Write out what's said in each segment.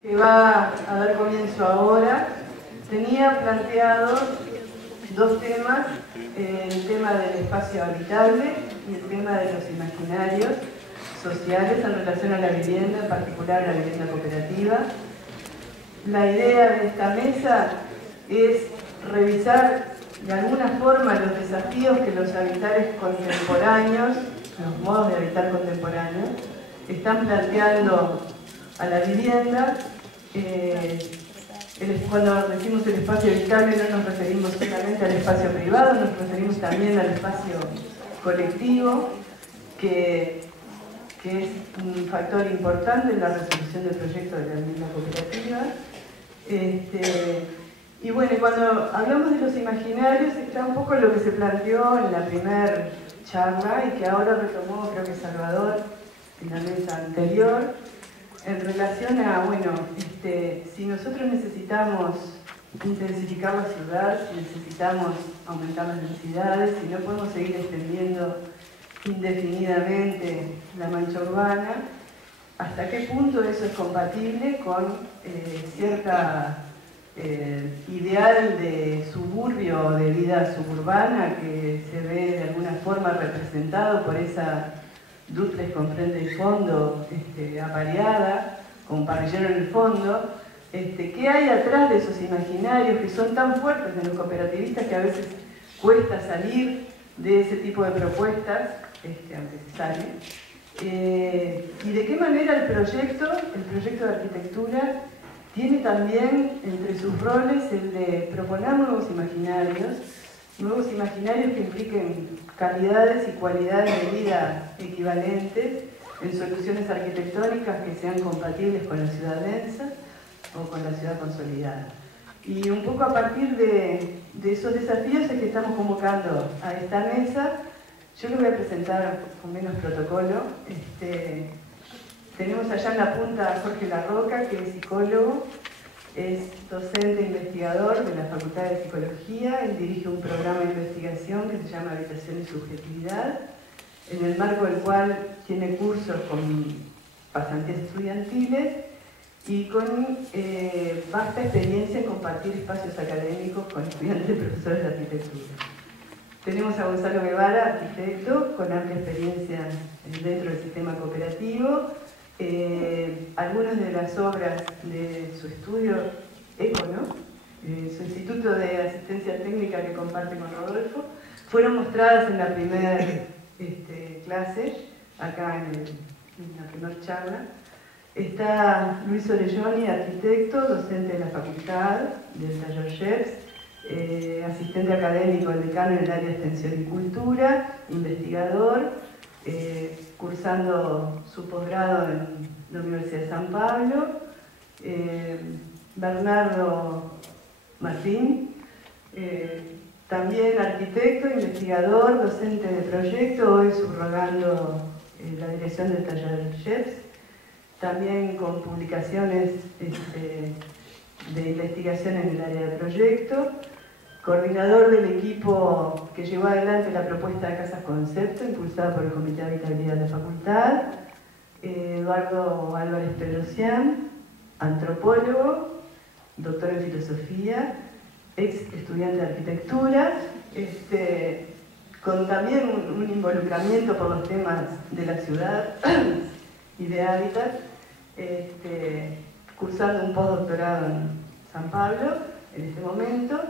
Que va a dar comienzo ahora, tenía planteados dos temas, el tema del espacio habitable y el tema de los imaginarios sociales en relación a la vivienda, en particular a la vivienda cooperativa. La idea de esta mesa es revisar de alguna forma los desafíos que los habitares contemporáneos, los modos de habitar contemporáneos, están planteando a la vivienda. Cuando decimos el espacio habitable no nos referimos solamente al espacio privado, nos referimos también al espacio colectivo, que es un factor importante en la resolución del proyecto de la vivienda cooperativa. Y bueno, cuando hablamos de los imaginarios está un poco lo que se planteó en la primera charla y que ahora retomó, creo que Salvador, en la mesa anterior, en relación a, bueno, si nosotros necesitamos intensificar la ciudad, si necesitamos aumentar las densidades, si no podemos seguir extendiendo indefinidamente la mancha urbana, ¿hasta qué punto eso es compatible con cierta ideal de suburbio, de vida suburbana que se ve de alguna forma representado por esa dúplex con frente y fondo apareada, con parrillero en el fondo? ¿Qué hay atrás de esos imaginarios que son tan fuertes en los cooperativistas que a veces cuesta salir de ese tipo de propuestas, aunque se sale? ¿Y de qué manera el proyecto de arquitectura tiene también entre sus roles el de proponer nuevos imaginarios que impliquen calidades y cualidades de vida equivalentes en soluciones arquitectónicas que sean compatibles con la ciudad densa o con la ciudad consolidada? Y un poco a partir de esos desafíos es que estamos convocando a esta mesa. Yo lo voy a presentar con menos protocolo. Tenemos allá en la punta a Jorge Larroca, que es psicólogo, es docente e investigador de la Facultad de Psicología. Él dirige un programa de investigación que se llama Habitación y Subjetividad, en el marco del cual tiene cursos con pasantías estudiantiles y con vasta experiencia en compartir espacios académicos con estudiantes y profesores de arquitectura. Tenemos a Gonzalo Guevara, arquitecto, con amplia experiencia dentro del sistema cooperativo. Algunas de las obras de su estudio ECO, su Instituto de Asistencia Técnica que comparte con Rodolfo, fueron mostradas en la primera clase, acá en la primera charla. Está Luis Orelloni, arquitecto, docente de la facultad del taller Sheps, asistente académico del decano en el área de extensión y cultura, investigador, cursando su posgrado en la Universidad de San Pablo. Bernardo Martín, también arquitecto, investigador, docente de proyecto, hoy subrogando la dirección del taller Sheps, también con publicaciones de investigación en el área de proyecto, coordinador del equipo que llevó adelante la propuesta de Casas Concepto, impulsada por el Comité de Habitabilidad de la Facultad. Eduardo Álvarez Pedrosian, antropólogo, doctor en filosofía, ex estudiante de arquitectura, con también un involucramiento por los temas de la ciudad y de hábitat, cursando un postdoctorado en San Pablo en este momento.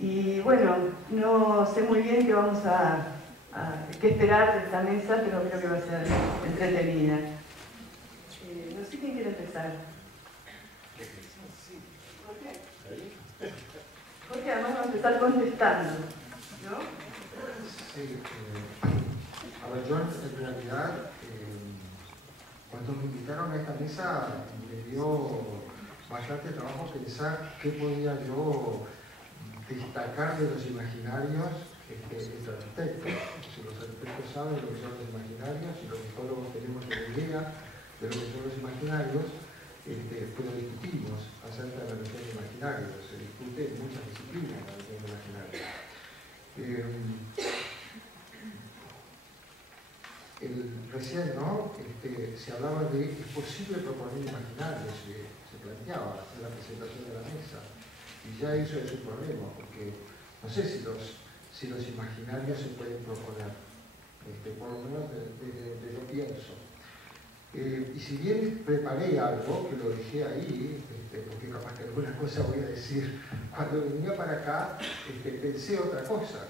Y bueno, no sé muy bien qué vamos qué esperar de esta mesa, pero creo que va a ser entretenida. No sé quién quiere empezar. Jorge además va a empezar contestando, ¿no? Sí, a ver, yo en realidad, cuando me invitaron a esta mesa, me dio bastante trabajo pensar qué podía yo destacar de los imaginarios entre arquitectos. Si los arquitectos saben lo que son los imaginarios, si los psicólogos tenemos una idea de lo que son los imaginarios, pero discutimos acerca de la noción de imaginarios. Se discute en muchas disciplinas la noción de imaginarios. Recién, ¿no? Se hablaba de es posible proponer imaginarios, se plantea planteaba en la presentación de la mesa. Y ya eso es un problema, porque no sé si los imaginarios se pueden proponer, por lo menos de yo pienso. Y si bien preparé algo, que lo dejé ahí, porque capaz que algunas cosas voy a decir, cuando venía para acá pensé otra cosa.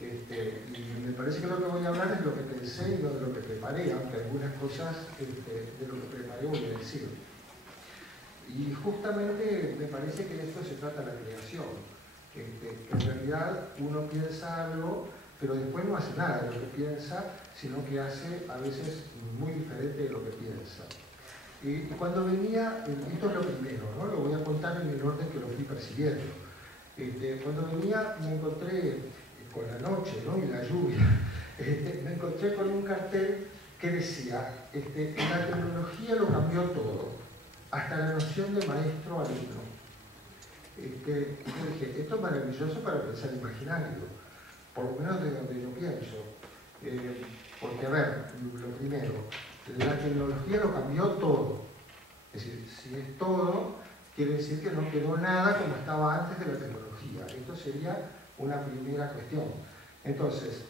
Y me parece que lo que voy a hablar es lo que pensé y no de lo que preparé, aunque algunas cosas de lo que preparé voy a decir. Y justamente me parece que de esto se trata la creación, que en realidad uno piensa algo, pero después no hace nada de lo que piensa, sino que hace a veces muy diferente de lo que piensa. Y cuando venía, esto es lo primero, ¿no? Lo voy a contar en el orden que lo fui percibiendo. Cuando venía me encontré con la noche, ¿no? Y la lluvia, me encontré con un cartel que decía, la tecnología lo cambió todo, hasta la noción de maestro-alumno. Y yo dije, esto es maravilloso para pensar imaginario, por lo menos de donde yo pienso. Porque, a ver, lo primero, la tecnología lo cambió todo. Es decir, si es todo, quiere decir que no quedó nada como estaba antes de la tecnología. Esto sería una primera cuestión. Entonces,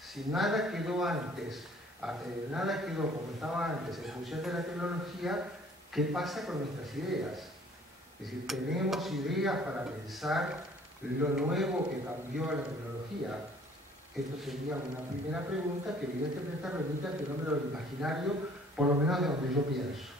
si nada quedó antes, nada quedó como estaba antes en función de la tecnología, ¿qué pasa con nuestras ideas? Es decir, tenemos ideas para pensar lo nuevo que cambió la tecnología. Esto sería una primera pregunta que evidentemente remite al fenómeno del imaginario, por lo menos de donde yo pienso.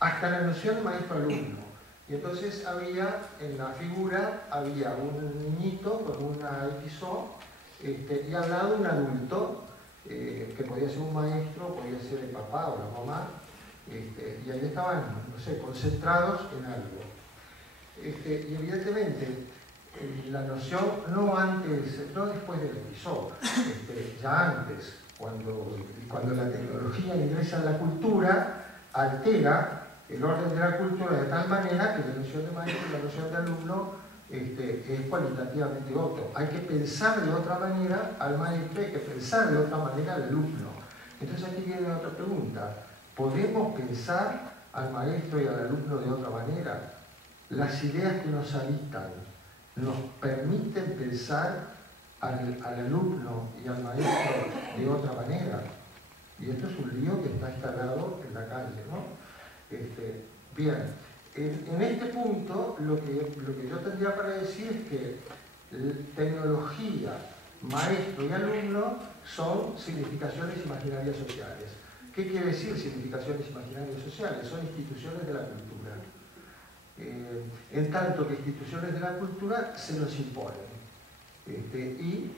Hasta la noción de maestro-alumno. Y entonces había, en la figura, había un niñito con una XO y al lado un adulto, que podía ser un maestro, podía ser el papá o la mamá, y ahí estaban, no sé, concentrados en algo. Y evidentemente, la noción, no antes, no después del episodio, ya antes, cuando la tecnología ingresa en la cultura, altera el orden de la cultura de tal manera que la noción de maestro y la noción de alumno es cualitativamente otro. Hay que pensar de otra manera al maestro, hay que pensar de otra manera al alumno. Entonces aquí viene otra pregunta. ¿Podemos pensar al maestro y al alumno de otra manera? Las ideas que nos habitan nos permiten pensar al alumno y al maestro de otra manera. Y esto es un lío que está instalado en la calle, ¿no? Bien, en este punto lo que yo tendría para decir es que tecnología, maestro y alumno son significaciones imaginarias sociales. ¿Qué quiere decir significaciones imaginarias sociales? Son instituciones de la cultura. En tanto que instituciones de la cultura se nos imponen. Y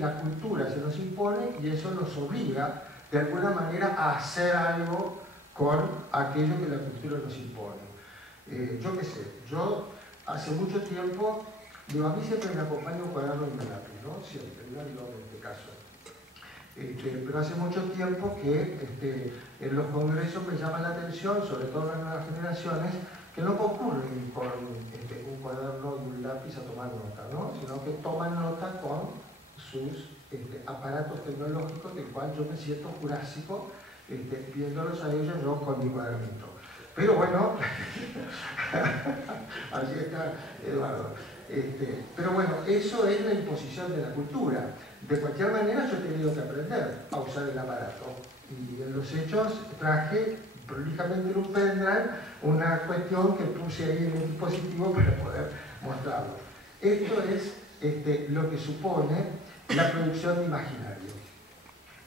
la cultura se nos impone y eso nos obliga de alguna manera a hacer algo con aquello que la cultura nos impone. Yo qué sé, yo hace mucho tiempo, digo, a mí siempre me acompaña un cuaderno y un lápiz, ¿no? Siempre, no en este caso. Pero hace mucho tiempo que en los congresos me llama la atención, sobre todo en las nuevas generaciones, que no concurren con un cuaderno y un lápiz a tomar nota, ¿no? Sino que toman nota con sus aparatos tecnológicos, del cual yo me siento jurásico viéndolos a ellos, yo con mi cuadernito. Pero bueno, allí está Eduardo. Pero bueno, eso es la imposición de la cultura. De cualquier manera yo he tenido que aprender a usar el aparato. Y en los hechos traje prolijamente en un pendrive una cuestión que puse ahí en un dispositivo para poder mostrarlo. Esto es lo que supone la producción de imaginario.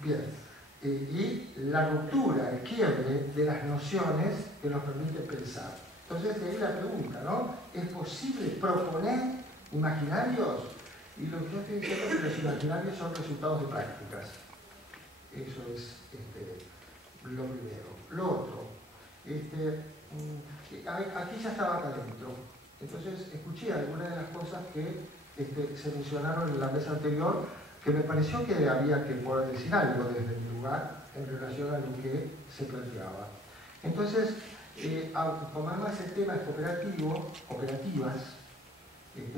Bien. Y la ruptura, el quiebre de las nociones que nos permiten pensar. Entonces, de ahí la pregunta, ¿no? ¿Es posible proponer imaginarios? Y lo que yo estoy diciendo es que los imaginarios son resultados de prácticas. Eso es lo primero. Lo otro, aquí ya estaba acá adentro. Entonces, escuché algunas de las cosas que se mencionaron en la mesa anterior, que me pareció que había que poder decir algo desde mi lugar en relación a lo que se planteaba. Entonces, como además el tema es cooperativas es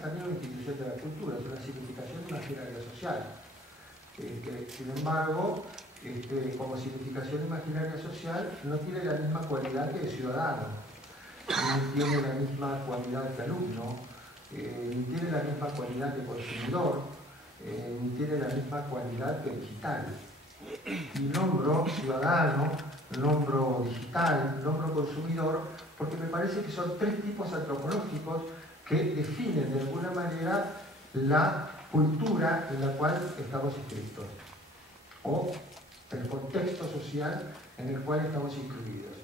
también una institución de la cultura, es una significación imaginaria social. Sin embargo, como significación imaginaria social, no tiene la misma cualidad que de ciudadano, ni tiene la misma cualidad que alumno, ni tiene la misma cualidad que consumidor, ni tiene la misma cualidad que digital. Y nombro ciudadano, nombro digital, nombro consumidor, porque me parece que son tres tipos antropológicos que definen de alguna manera la cultura en la cual estamos inscritos, o el contexto social en el cual estamos incluidos.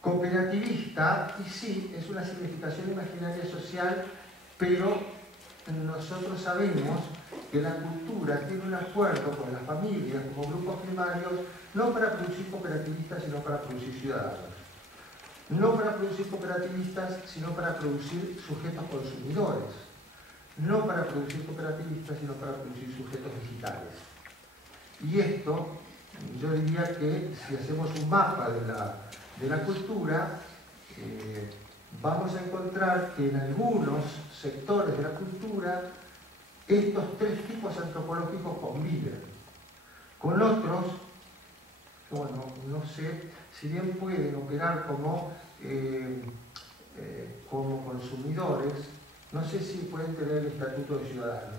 Cooperativista, y sí, es una significación imaginaria social, pero nosotros sabemos que la cultura tiene un acuerdo con las familias como grupos primarios, no para producir cooperativistas, sino para producir ciudadanos. No para producir cooperativistas, sino para producir sujetos consumidores. No para producir cooperativistas, sino para producir sujetos digitales. Y esto, yo diría que si hacemos un mapa de la cultura, vamos a encontrar que en algunos sectores de la cultura estos tres tipos antropológicos conviven. Con otros, bueno, no sé, si bien pueden operar como consumidores, no sé si pueden tener el estatuto de ciudadanos.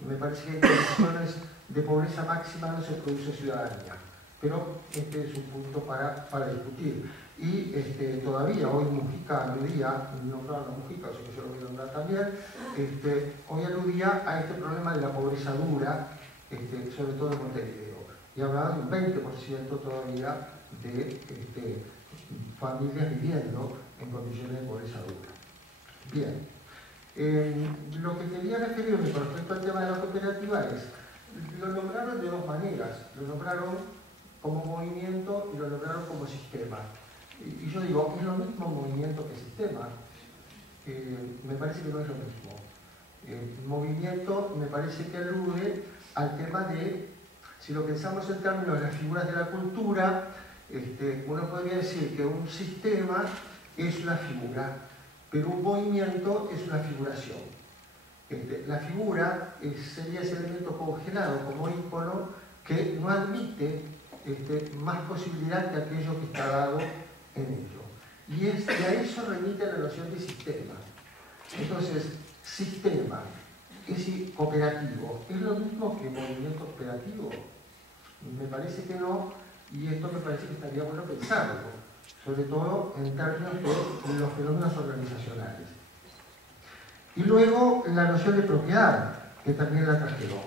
Me parece que en condiciones de pobreza máxima no se produce ciudadanía, pero este es un punto para discutir. Y todavía hoy Mujica aludía, nombraron a Mujica, o sea que yo lo voy a nombrar también, hoy aludía a este problema de la pobreza dura, sobre todo en Montevideo, y hablaba de un 20% todavía de familias viviendo en condiciones de pobreza dura. Bien, lo que quería referirme con respecto al tema de la cooperativa es, lo nombraron de dos maneras, lo nombraron como movimiento y lo nombraron como sistema. Y yo digo, ¿es lo mismo movimiento que sistema? Me parece que no es lo mismo. Movimiento me parece que alude al tema de, si lo pensamos en términos de las figuras de la cultura, uno podría decir que un sistema es una figura, pero un movimiento es una figuración. La figura sería ese elemento congelado como ícono que no admite más posibilidad que aquello que está dado en ello. Y a eso remite la noción de sistema. Entonces, sistema es cooperativo. ¿Es lo mismo que movimiento cooperativo? Me parece que no, y esto me parece que estaría bueno pensarlo, sobre todo en términos de los fenómenos organizacionales. Y luego la noción de propiedad, que también la trajeron.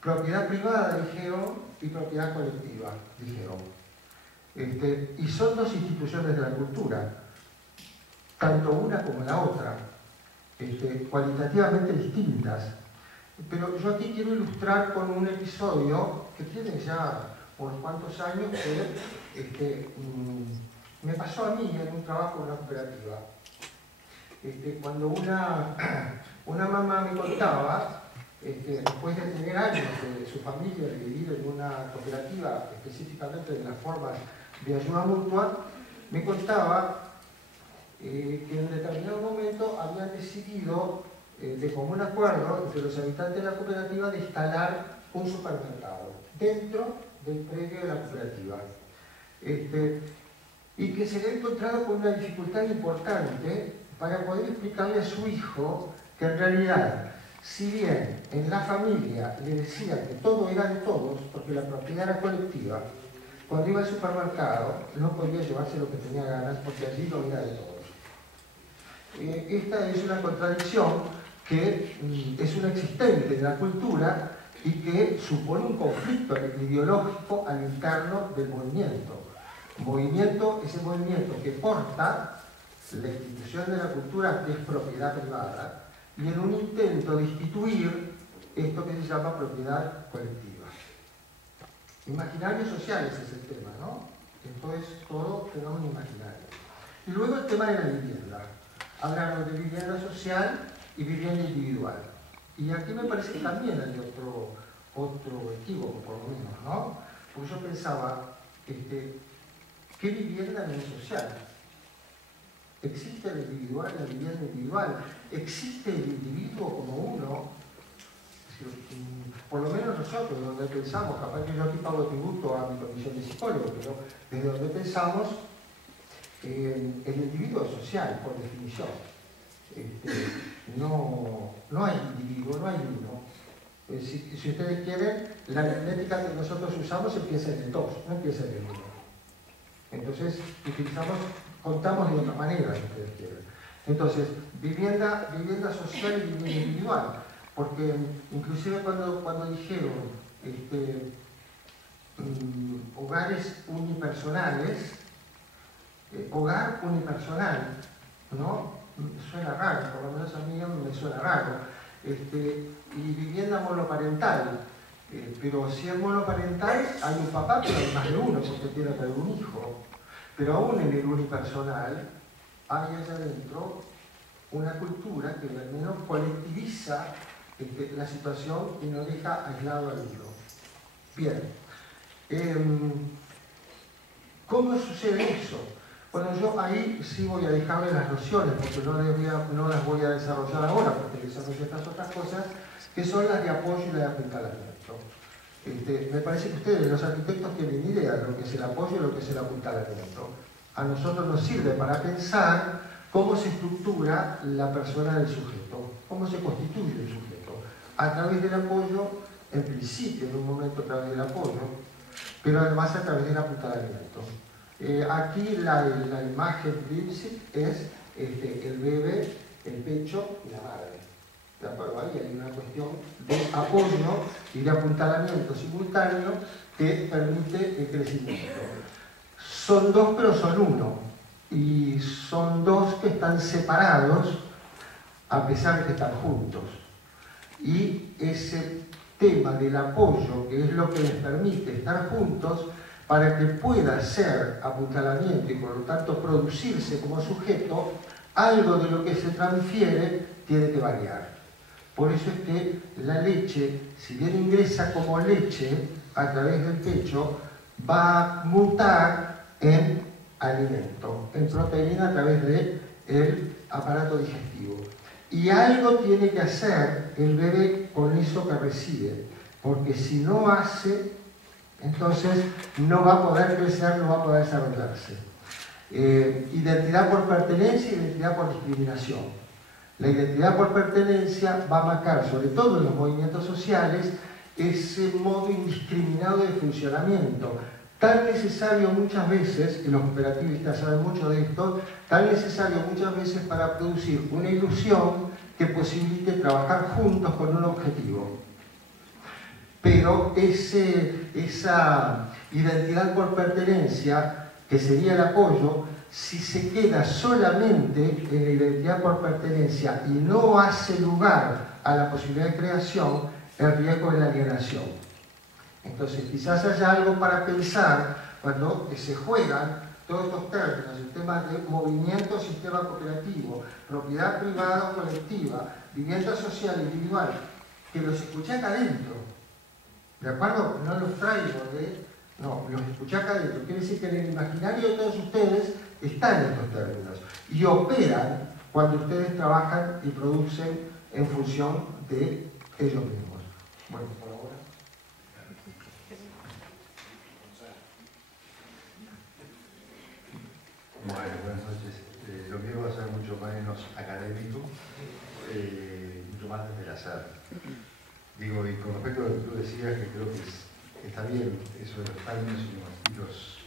Propiedad privada, dijeron, y propiedad colectiva, dijeron. Y son dos instituciones de la cultura, tanto una como la otra, cualitativamente distintas. Pero yo aquí quiero ilustrar con un episodio que tiene ya unos cuantos años que me pasó a mí en un trabajo en una cooperativa. Cuando una mamá me contaba, después de tener años de su familia de vivir en una cooperativa, específicamente de las formas de ayuda mutua, me contaba que en determinado momento habían decidido, de común acuerdo entre los habitantes de la cooperativa, de instalar un supermercado dentro del predio de la cooperativa. Y que se había encontrado con una dificultad importante para poder explicarle a su hijo que en realidad, si bien en la familia le decían que todo era de todos, porque la propiedad era colectiva, cuando iba al supermercado no podía llevarse lo que tenía ganas porque allí no era de todos. Esta es una contradicción que es una existente en la cultura y que supone un conflicto ideológico al interno del movimiento. Movimiento es el movimiento que porta la institución de la cultura, que es propiedad privada, y en un intento de instituir esto que se llama propiedad colectiva. Imaginarios sociales es el tema, ¿no? Esto es todo fenómeno imaginario. Y luego el tema de la vivienda. Hablaron de vivienda social y vivienda individual. Y aquí me parece que también hay otro equívoco, por lo menos, ¿no? Porque yo pensaba, ¿qué vivienda no es social? ¿Existe la vivienda individual? ¿Existe el individuo como uno? por lo menos nosotros, donde pensamos, capaz que yo aquí pago tributo a mi condición de psicólogo, pero desde donde pensamos, el individuo es social, por definición. No hay individuo, no hay uno. Si ustedes quieren, la aritmética que nosotros usamos empieza en el 2, no empieza en el 1. Entonces, contamos de otra manera, si ustedes quieren. Entonces, vivienda social y vivienda individual. Porque inclusive cuando dijeron hogares unipersonales, hogar unipersonal, ¿no? Suena raro, por lo menos a mí me suena raro. Y vivienda monoparental. Pero si es monoparental, hay un papá, pero hay más de uno, porque tiene que haber un hijo. Pero aún en el unipersonal, hay allá adentro una cultura que al menos colectiviza la situación y no deja aislado al otro. Bien. ¿Cómo sucede eso? Bueno, yo ahí sí voy a dejarle las nociones, porque no las voy a desarrollar ahora, porque desarrollo estas otras cosas, que son las de apoyo y las de apuntalamiento. Me parece que ustedes, los arquitectos, tienen idea de lo que es el apoyo y lo que es el apuntalamiento. A nosotros nos sirve para pensar cómo se estructura la persona del sujeto, cómo se constituye el sujeto. A través del apoyo, en principio, en un momento a través del apoyo, pero además a través del apuntalamiento. Aquí la imagen principal es el bebé, el pecho y la madre. ¿De acuerdo? Ahí hay una cuestión de apoyo y de apuntalamiento simultáneo que permite el crecimiento. Son dos, pero son uno. Y son dos que están separados a pesar de que están juntos. Y ese tema del apoyo, que es lo que les permite estar juntos, para que pueda ser apuntalamiento y por lo tanto producirse como sujeto, algo de lo que se transfiere tiene que variar. Por eso es que la leche, si bien ingresa como leche a través del pecho, va a mutar en alimento, en proteína a través del aparato digestivo. Y algo tiene que hacer el bebé con eso que recibe, porque si no hace, entonces no va a poder crecer, no va a poder desarrollarse. Identidad por pertenencia y identidad por discriminación. La identidad por pertenencia va a marcar, sobre todo en los movimientos sociales, ese modo indiscriminado de funcionamiento, tan necesario muchas veces, y los cooperativistas saben mucho de esto, tan necesario muchas veces para producir una ilusión que posibilite trabajar juntos con un objetivo. Pero esa identidad por pertenencia, que sería el apoyo, si se queda solamente en la identidad por pertenencia y no hace lugar a la posibilidad de creación, el riesgo es la alienación. Entonces quizás haya algo para pensar cuando se juegan todos estos términos, el tema de movimiento, sistema cooperativo, propiedad privada o colectiva, vivienda social individual, que los escuché acá adentro. ¿De acuerdo? No los traigo no, los escuché acá adentro. Quiere decir que en el imaginario de todos ustedes están estos términos y operan cuando ustedes trabajan y producen en función de ellos mismos. Bueno, por ahora. Bueno, buenas noches. Lo mío va a ser mucho menos académico, mucho más desde el azar. Digo, y con respecto a lo que tú decías, que creo que está bien eso de los términos y los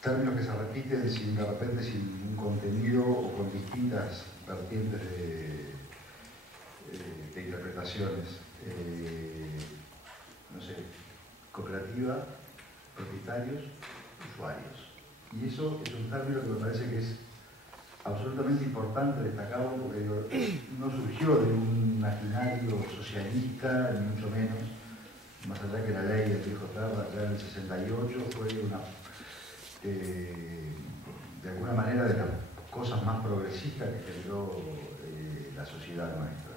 términos que se repiten de repente sin un contenido o con distintas vertientes de interpretaciones. No sé, cooperativa, propietarios, usuarios. Y eso es un término que me parece que es absolutamente importante destacarlo porque no surgió de un maquinario socialista, ni mucho menos, más allá que la ley del viejo Tarra, ya en el 68, fue de alguna manera de las cosas más progresistas que generó la sociedad nuestra.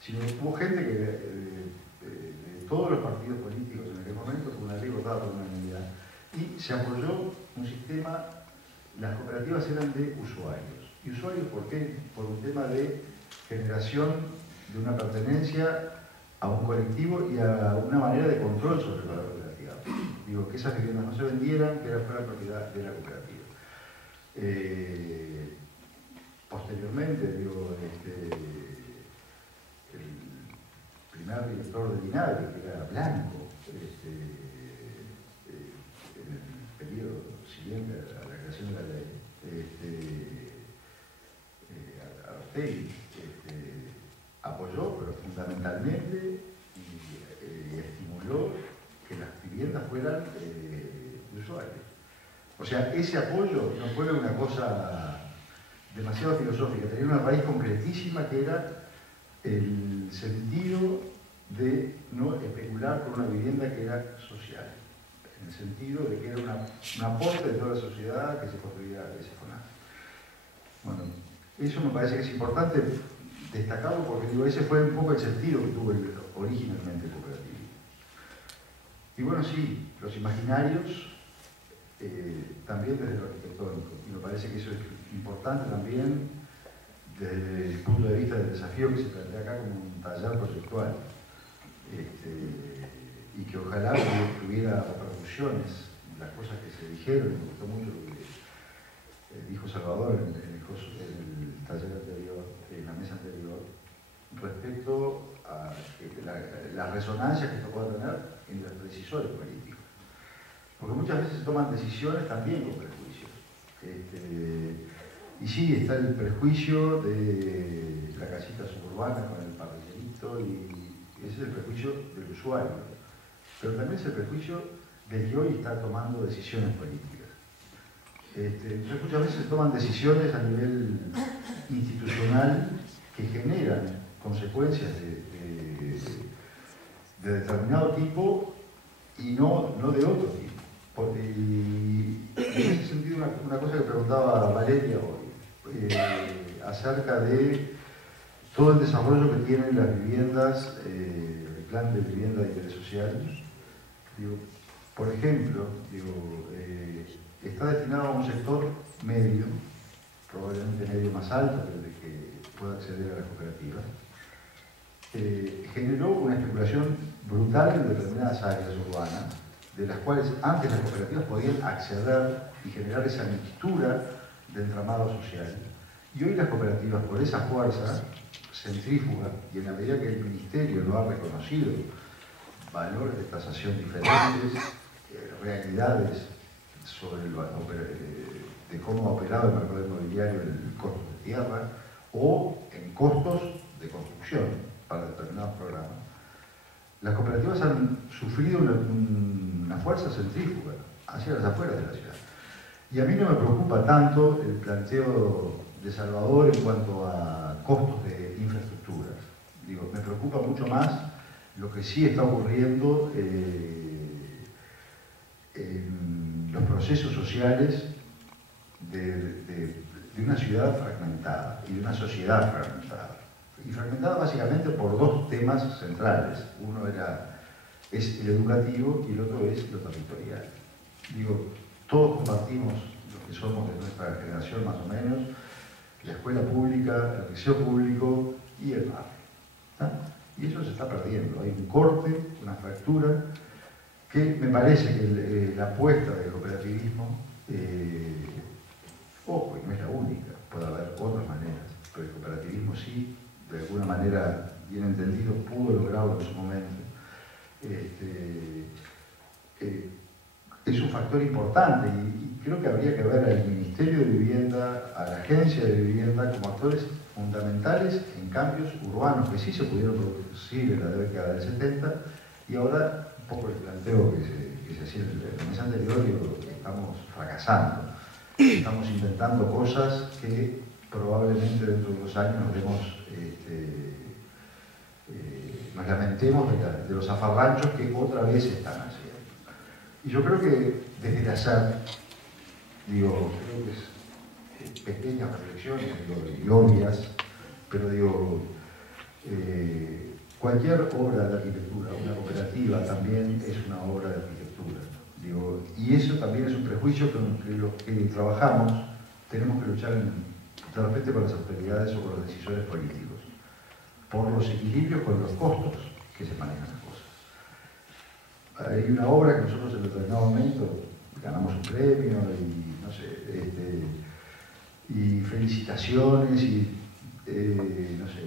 Sino hubo gente que de todos los partidos políticos en aquel momento, fue una ley votada por unanimidad, y se apoyó un sistema. Las cooperativas eran de usuarios. ¿Y usuarios por qué? Por un tema de generación de una pertenencia a un colectivo y a una manera de control sobre el valor cooperativa. Digo, que esas viviendas no se vendieran, que fuera propiedad de la cooperativa. Posteriormente, digo, el primer director del INADRE, que era Blanco, en el periodo siguiente a la creación de la ley, Arostegui, apoyó, pero fundamentalmente, y estimuló que las viviendas fueran de usuarios. O sea, ese apoyo no fue una cosa demasiado filosófica, tenía una raíz concretísima que era el sentido de no especular con una vivienda que era social, en el sentido de que era un aporte de toda la sociedad que se construía ese FONAC. Bueno, eso me parece que es importante destacarlo porque digo, ese fue un poco el sentido que tuvo originalmente el cooperativismo. Y bueno, sí, los imaginarios también desde lo arquitectónico, y me parece que eso es importante también desde el punto de vista del desafío que se plantea acá como un taller proyectual, y que ojalá tuviera repercusiones en las cosas que se dijeron. Me gustó mucho lo que dijo Salvador en el taller anterior, en la mesa anterior, respecto a la resonancia que esto pueda tener en los decisores políticos. Porque muchas veces se toman decisiones también con prejuicios. Y sí, está el prejuicio de la casita suburbana con el parrillerito, y ese es el prejuicio del usuario. Pero también es el prejuicio del que hoy está tomando decisiones políticas. Entonces muchas veces se toman decisiones a nivel institucional que generan consecuencias de determinado tipo y no de otro tipo. Y en ese sentido, una cosa que preguntaba Valeria hoy, acerca de todo el desarrollo que tienen las viviendas, el plan de vivienda de interés social. Digo, por ejemplo, está destinado a un sector medio, probablemente medio más alto que el de que pueda acceder a las cooperativas. Generó una especulación brutal en determinadas áreas urbanas, de las cuales antes las cooperativas podían acceder y generar esa mixtura de entramado social. Y hoy las cooperativas, por esa fuerza centrífuga, y en la medida que el Ministerio lo ha reconocido, valores de tasación diferentes, realidades sobre de cómo ha operado el mercado inmobiliario en el costo de tierra o en costos de construcción para determinados programas. Las cooperativas han sufrido una fuerza centrífuga hacia las afueras de la ciudad. Y a mí no me preocupa tanto el planteo de Salvador en cuanto a costos de infraestructuras. Digo, me preocupa mucho más lo que sí está ocurriendo en los procesos sociales de una ciudad fragmentada y de una sociedad fragmentada. Y fragmentada básicamente por dos temas centrales. Uno es el educativo y el otro es lo territorial. Digo, todos compartimos, los que somos de nuestra generación más o menos, la escuela pública, el liceo público y el barrio. ¿Está? Y eso se está perdiendo. Hay un corte, una fractura, que me parece que la apuesta del cooperativismo, ojo, y no es la única, puede haber otras maneras, pero el cooperativismo sí, de alguna manera, bien entendido, pudo lograrlo en su momento. Es un factor importante y creo que habría que ver al Ministerio de Vivienda, a la Agencia de Vivienda como actores fundamentales en cambios urbanos que sí se pudieron producir en la década del 70 y ahora, un poco el planteo que se hacía en el mes anterior, digo, estamos fracasando. Estamos inventando cosas que probablemente dentro de 2 años nos lamentemos de los zafarranchos que otra vez están haciendo. Y yo creo que desde el hacer, creo que es pequeñas reflexiones y obvias, pero cualquier obra de arquitectura, una cooperativa también es una obra de arquitectura. Y eso también es un prejuicio con los que trabajamos, tenemos que luchar de repente con las autoridades o con los decisores políticos, por los equilibrios con los costos que se manejan las cosas. Hay una obra que nosotros en determinado momento ganamos un premio y no sé, y felicitaciones y no sé,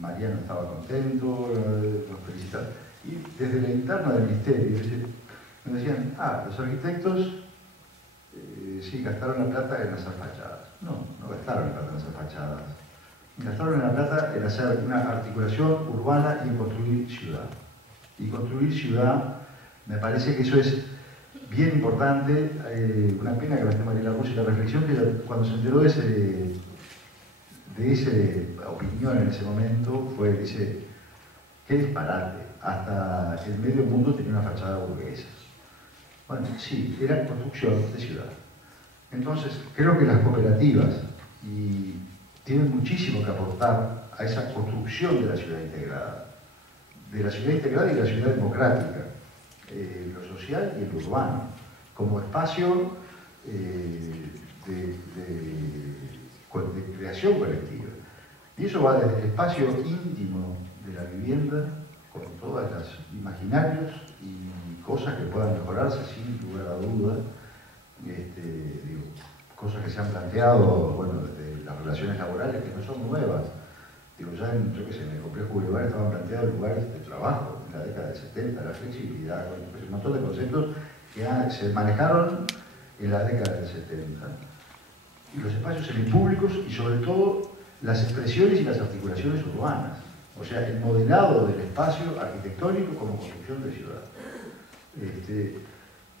Mariano estaba contento, nos felicitaba. Y desde la interna del ministerio me decían, los arquitectos sí gastaron la plata en hacer fachadas. No, no gastaron la plata en hacer fachadas. Gastaron la plata en hacer una articulación urbana y en construir ciudad. Y construir ciudad, me parece que eso es bien importante. Una pena que no esté Mariela Russo y la reflexión que ella, cuando se enteró de esa opinión en ese momento, dice, qué disparate, hasta el medio mundo tenía una fachada burguesa. Bueno, sí, era construcción de ciudad. Entonces, creo que las cooperativas tienen muchísimo que aportar a esa construcción de la ciudad integrada. De la ciudad integrada y de la ciudad democrática, lo social y el urbano, como espacio de creación colectiva. Y eso va desde el espacio íntimo de la vivienda, con todas las imaginarios y cosas que puedan mejorarse sin lugar a duda, cosas que se han planteado, bueno, desde las relaciones laborales que no son nuevas. Digo, ya en el complejo Boulevard estaban planteados lugares de trabajo en la década del 70, la flexibilidad, un montón de conceptos que se manejaron en la década del 70. Y los espacios semipúblicos y sobre todo las expresiones y las articulaciones urbanas. O sea, el modelado del espacio arquitectónico como construcción de ciudad.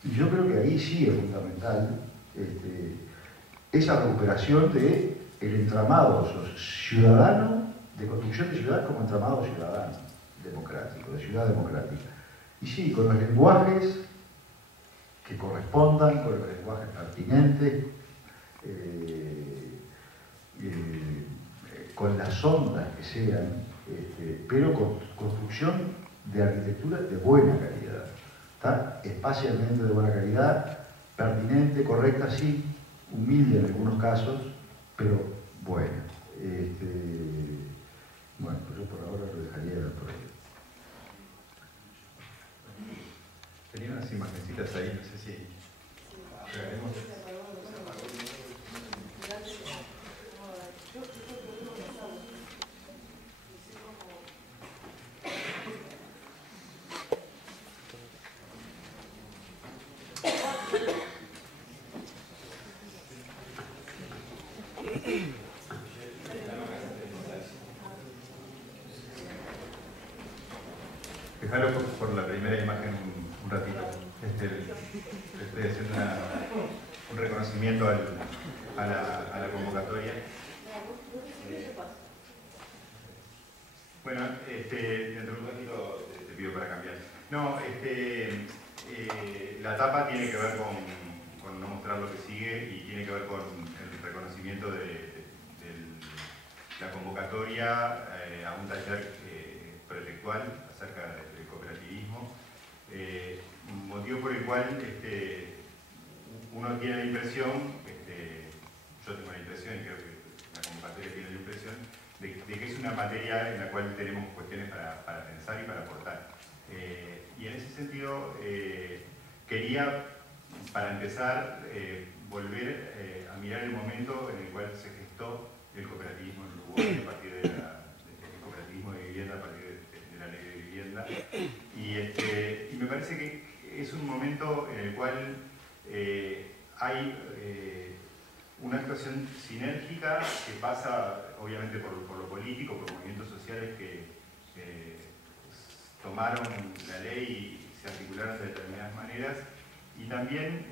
Y yo creo que ahí sí es fundamental esa recuperación del entramado ciudadano, de construcción de ciudad como entramado ciudadano democrático, de ciudad democrática. Y sí, con los lenguajes que correspondan, con los lenguajes pertinentes, con las ondas que sean, pero con construcción de arquitectura de buena calidad. ¿Está? Espacialmente de buena calidad, pertinente, correcta, sí, humilde en algunos casos, pero buena. Bueno, pues yo por ahora lo dejaría por ahí. Tenía unas imagencitas ahí, no sé si pegaremos. Dejalo por la primera imagen un ratito. Estoy haciendo un reconocimiento a la convocatoria. Bueno, dentro de un ratito te pido para cambiar. No, la etapa tiene que ver con no mostrar lo que sigue y tiene que ver con el reconocimiento de la convocatoria a un taller proyectual acerca del cooperativismo, motivo por el cual uno tiene la impresión, yo tengo la impresión y creo que la convocatoria tiene la impresión, de que es una materia en la cual tenemos cuestiones para pensar y para aportar. Y en ese sentido, quería, para empezar, volver a mirar el momento en el cual se gestó el cooperativismo en Uruguay a partir del cooperativismo de vivienda, a partir de la ley de vivienda. Y me parece que es un momento en el cual hay una actuación sinérgica que pasa obviamente por lo político, por movimientos sociales que tomaron la ley y se articularon de determinadas maneras, y también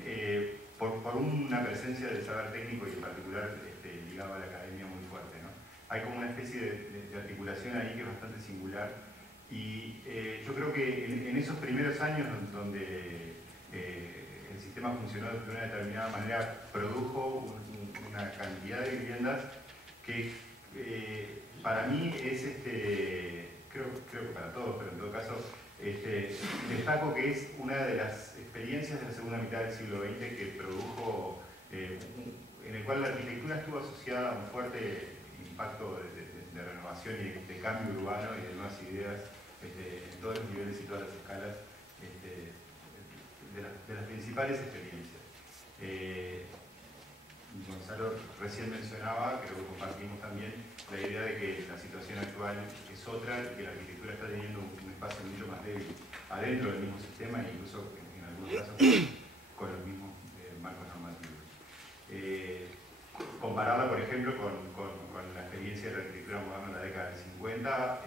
por una presencia del saber técnico y en particular ligado a la academia muy fuerte, ¿no? Hay como una especie de articulación ahí que es bastante singular, y yo creo que en esos primeros años donde el sistema funcionó de una determinada manera, produjo una cantidad de viviendas que para mí es, creo que para todos, pero en todo caso, destaco que es una de las experiencias de la segunda mitad del siglo XX que produjo, en el cual la arquitectura estuvo asociada a un fuerte impacto de renovación y de cambio urbano y de nuevas ideas en todos los niveles y todas las escalas de las principales experiencias. Gonzalo recién mencionaba, creo que compartimos también, la idea de que la situación actual es otra y que la arquitectura está teniendo un espacio mucho más débil adentro del mismo sistema e incluso en algunos casos con los mismos marcos normativos. Compararla, por ejemplo, con la experiencia de la arquitectura moderna en la década del 50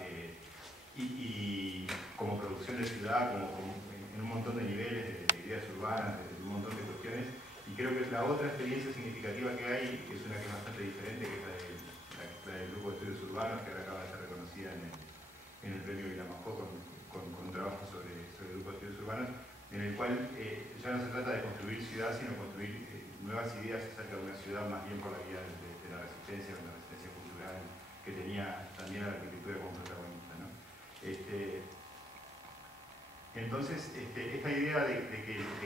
y como producción de ciudad, como en un montón de niveles de ideas urbanas, de un montón de cuestiones. Y creo que la otra experiencia significativa que hay, que es una que es bastante diferente, que es la del Grupo de Estudios Urbanos, que ahora acaba de ser reconocida en el premio Vilamajó con un trabajo sobre el Grupo de Estudios Urbanos, en el cual ya no se trata de construir ciudad, sino construir nuevas ideas acerca de una ciudad más bien por la vía de la resistencia, de la resistencia cultural, que tenía también a la arquitectura como protagonista, ¿no? Entonces, esta idea de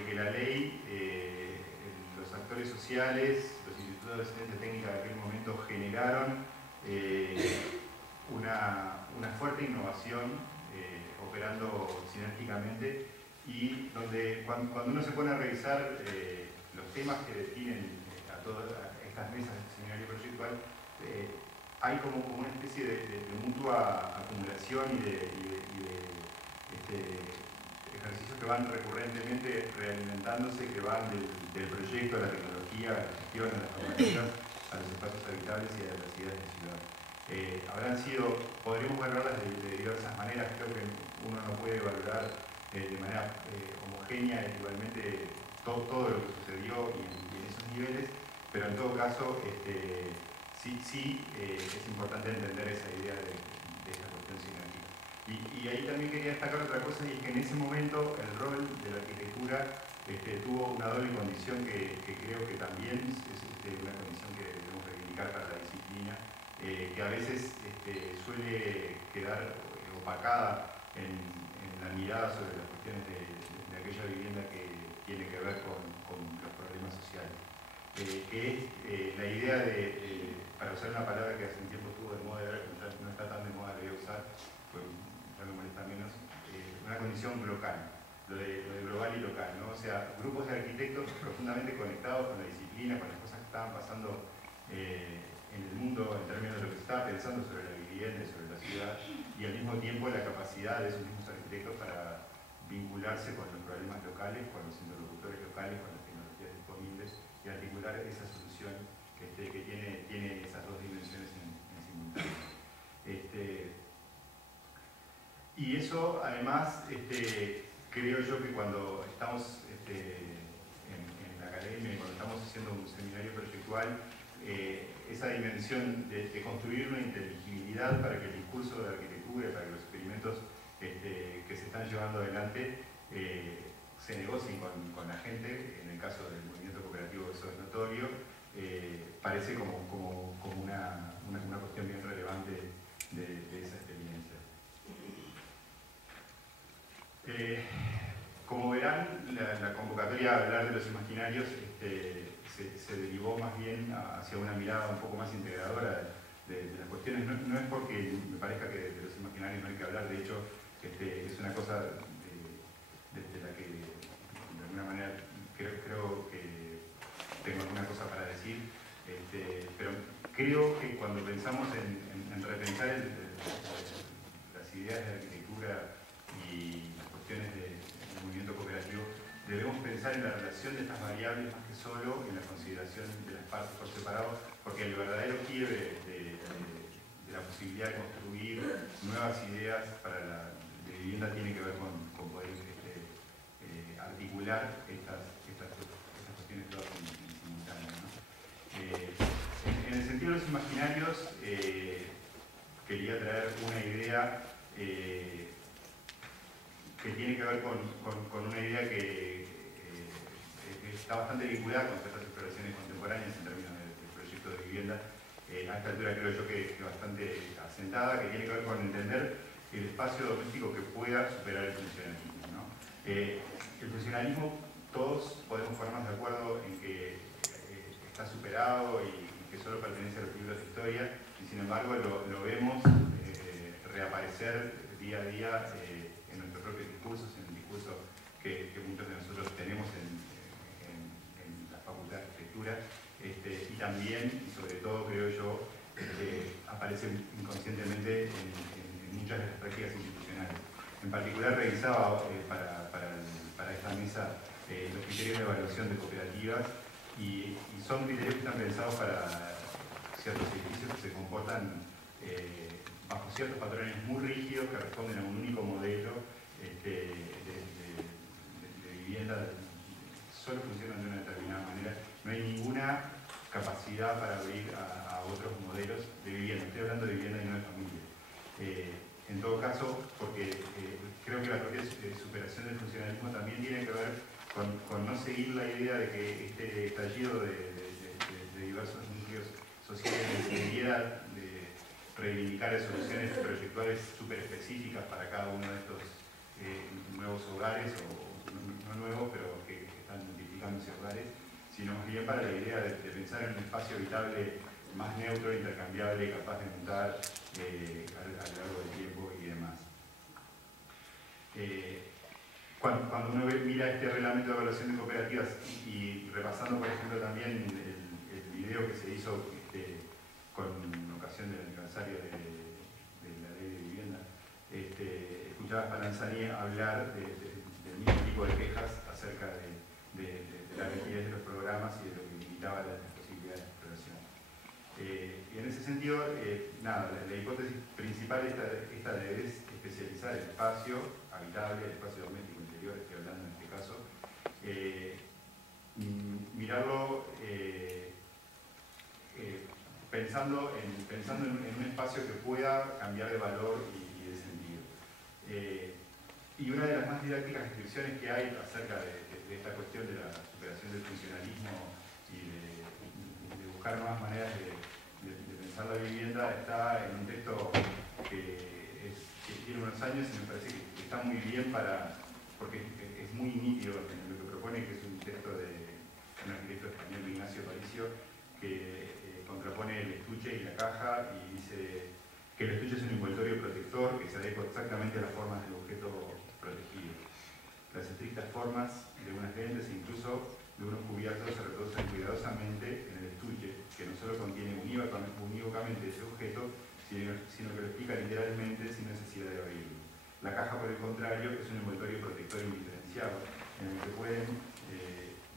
que la ley, los actores sociales, los institutos de asistencia técnica de aquel momento generaron una fuerte innovación operando sinérgicamente y donde cuando uno se pone a revisar los temas que definen a todas estas mesas de seminario proyectual, hay como una especie de mutua acumulación y de ejercicios que van recurrentemente realimentándose, que van del proyecto a la tecnología, a la gestión, a las normativas, a los espacios habitables y a las ideas de ciudad. Podremos valorarlas de diversas maneras, creo que uno no puede valorar de manera homogénea igualmente todo lo que sucedió y en esos niveles, pero en todo caso sí es importante entender esa idea de esta cuestión sinérgica. Y ahí también quería destacar otra cosa, y es que en ese momento el rol de la arquitectura tuvo una doble condición que creo que también es una condición que debemos reivindicar para la disciplina, que a veces suele quedar opacada en la mirada sobre las cuestiones de aquella vivienda que tiene que ver con los problemas sociales. Que es la idea para usar una palabra que hace un tiempo estuvo de moda, ahora que no está tan de moda, la voy a usar, pues ya me molesta menos, una condición local, lo de global y local, ¿no? O sea, grupos de arquitectos profundamente conectados con la disciplina, con las cosas que estaban pasando en el mundo en términos de lo que se estaba pensando sobre la vivienda y sobre la ciudad, y al mismo tiempo la capacidad de esos mismos arquitectos para vincularse con los problemas locales, con los interlocutores locales, con las tecnologías disponibles y articular esa solución que tiene esas dos dimensiones en simultáneo. Y eso además creo yo que cuando estamos en la academia y cuando estamos haciendo un seminario proyectual, esa dimensión de construir una inteligibilidad para que el discurso de la arquitectura, para que los experimentos que se están llevando adelante se negocien con la gente, en el caso del movimiento cooperativo eso es notorio, parece como una cuestión bien relevante de esa experiencia. Como verán, la convocatoria a hablar de los imaginarios se derivó más bien hacia una mirada un poco más integradora de las cuestiones. No es porque me parezca que de los imaginarios no hay que hablar, de hecho es una cosa de la que de alguna manera creo que tengo alguna cosa para decir, pero creo que cuando pensamos en repensar las ideas de la arquitectura y las cuestiones del movimiento cooperativo, debemos pensar en la relación de estas variables más que solo en la consideración de las partes por separado, porque el verdadero quiebre de la posibilidad de construir nuevas ideas para de vivienda tiene que ver con poder articular estas cuestiones todas en simultáneo, ¿no? En el sentido de los imaginarios, quería traer una idea que tiene que ver con una idea que está bastante vinculada con ciertas exploraciones contemporáneas en términos del proyecto de vivienda, a esta altura creo yo que bastante asentada, que tiene que ver con entender el espacio doméstico que pueda superar el funcionalismo, ¿no? El funcionalismo, todos podemos ponernos de acuerdo en que está superado y que solo pertenece a los libros de historia, y sin embargo lo vemos reaparecer día a día en nuestros propios discursos, en el discurso que muchos de nosotros tenemos en la Facultad de Arquitectura, y también, y sobre todo creo yo, aparece inconscientemente en muchas de las prácticas institucionales. En particular revisaba para esta mesa los criterios de evaluación de cooperativas y son criterios que están pensados para ciertos edificios que se comportan bajo ciertos patrones muy rígidos que responden a un único modelo de vivienda, solo funcionan de una determinada manera. No hay ninguna capacidad para abrir a otros modelos de vivienda. Estoy hablando de vivienda y no de familia. En todo caso, porque creo que la propia superación del funcionalismo también tiene que ver con no seguir la idea de que este estallido de diversos núcleos sociales debiera reivindicar soluciones proyectuales súper específicas para cada uno de estos nuevos hogares, o no nuevos, pero que están multiplicándose hogares, sino más bien para la idea de pensar en un espacio habitable más neutro, intercambiable, capaz de mutar a lo largo del tiempo y demás. Cuando uno mira este reglamento de evaluación de cooperativas y repasando, por ejemplo, también el video que se hizo con ocasión del aniversario de la ley de vivienda, escuchaba a Spallanzani hablar del mismo tipo de quejas acerca de la rigidez de los programas y de lo que limitaba las posibilidades de exploración. Y en ese sentido, nada, la hipótesis principal es esta de especializar el espacio habitable, el espacio doméstico interior, estoy hablando en este caso, mirarlo pensando en un espacio que pueda cambiar de valor y de sentido. Y una de las más didácticas descripciones que hay acerca de esta cuestión de la superación del funcionalismo y de buscar nuevas maneras de pensar la vivienda está en un texto que tiene unos años y me parece que está muy bien porque es muy nítido en lo que propone, que es un texto de un arquitecto español, Ignacio Paricio, que contrapone el estuche y la caja y dice que el estuche es un envoltorio protector que se adecua exactamente a las formas del objeto protegido. Las estrictas formas de unas lentes e incluso de unos cubiertos se reproducen cuidadosamente en el estuche, que no solo contiene unívocamente ese objeto, sino que lo explica literalmente sin necesidad de abrirlo. La caja, por el contrario, es un envoltorio protector indiferenciado, en el que pueden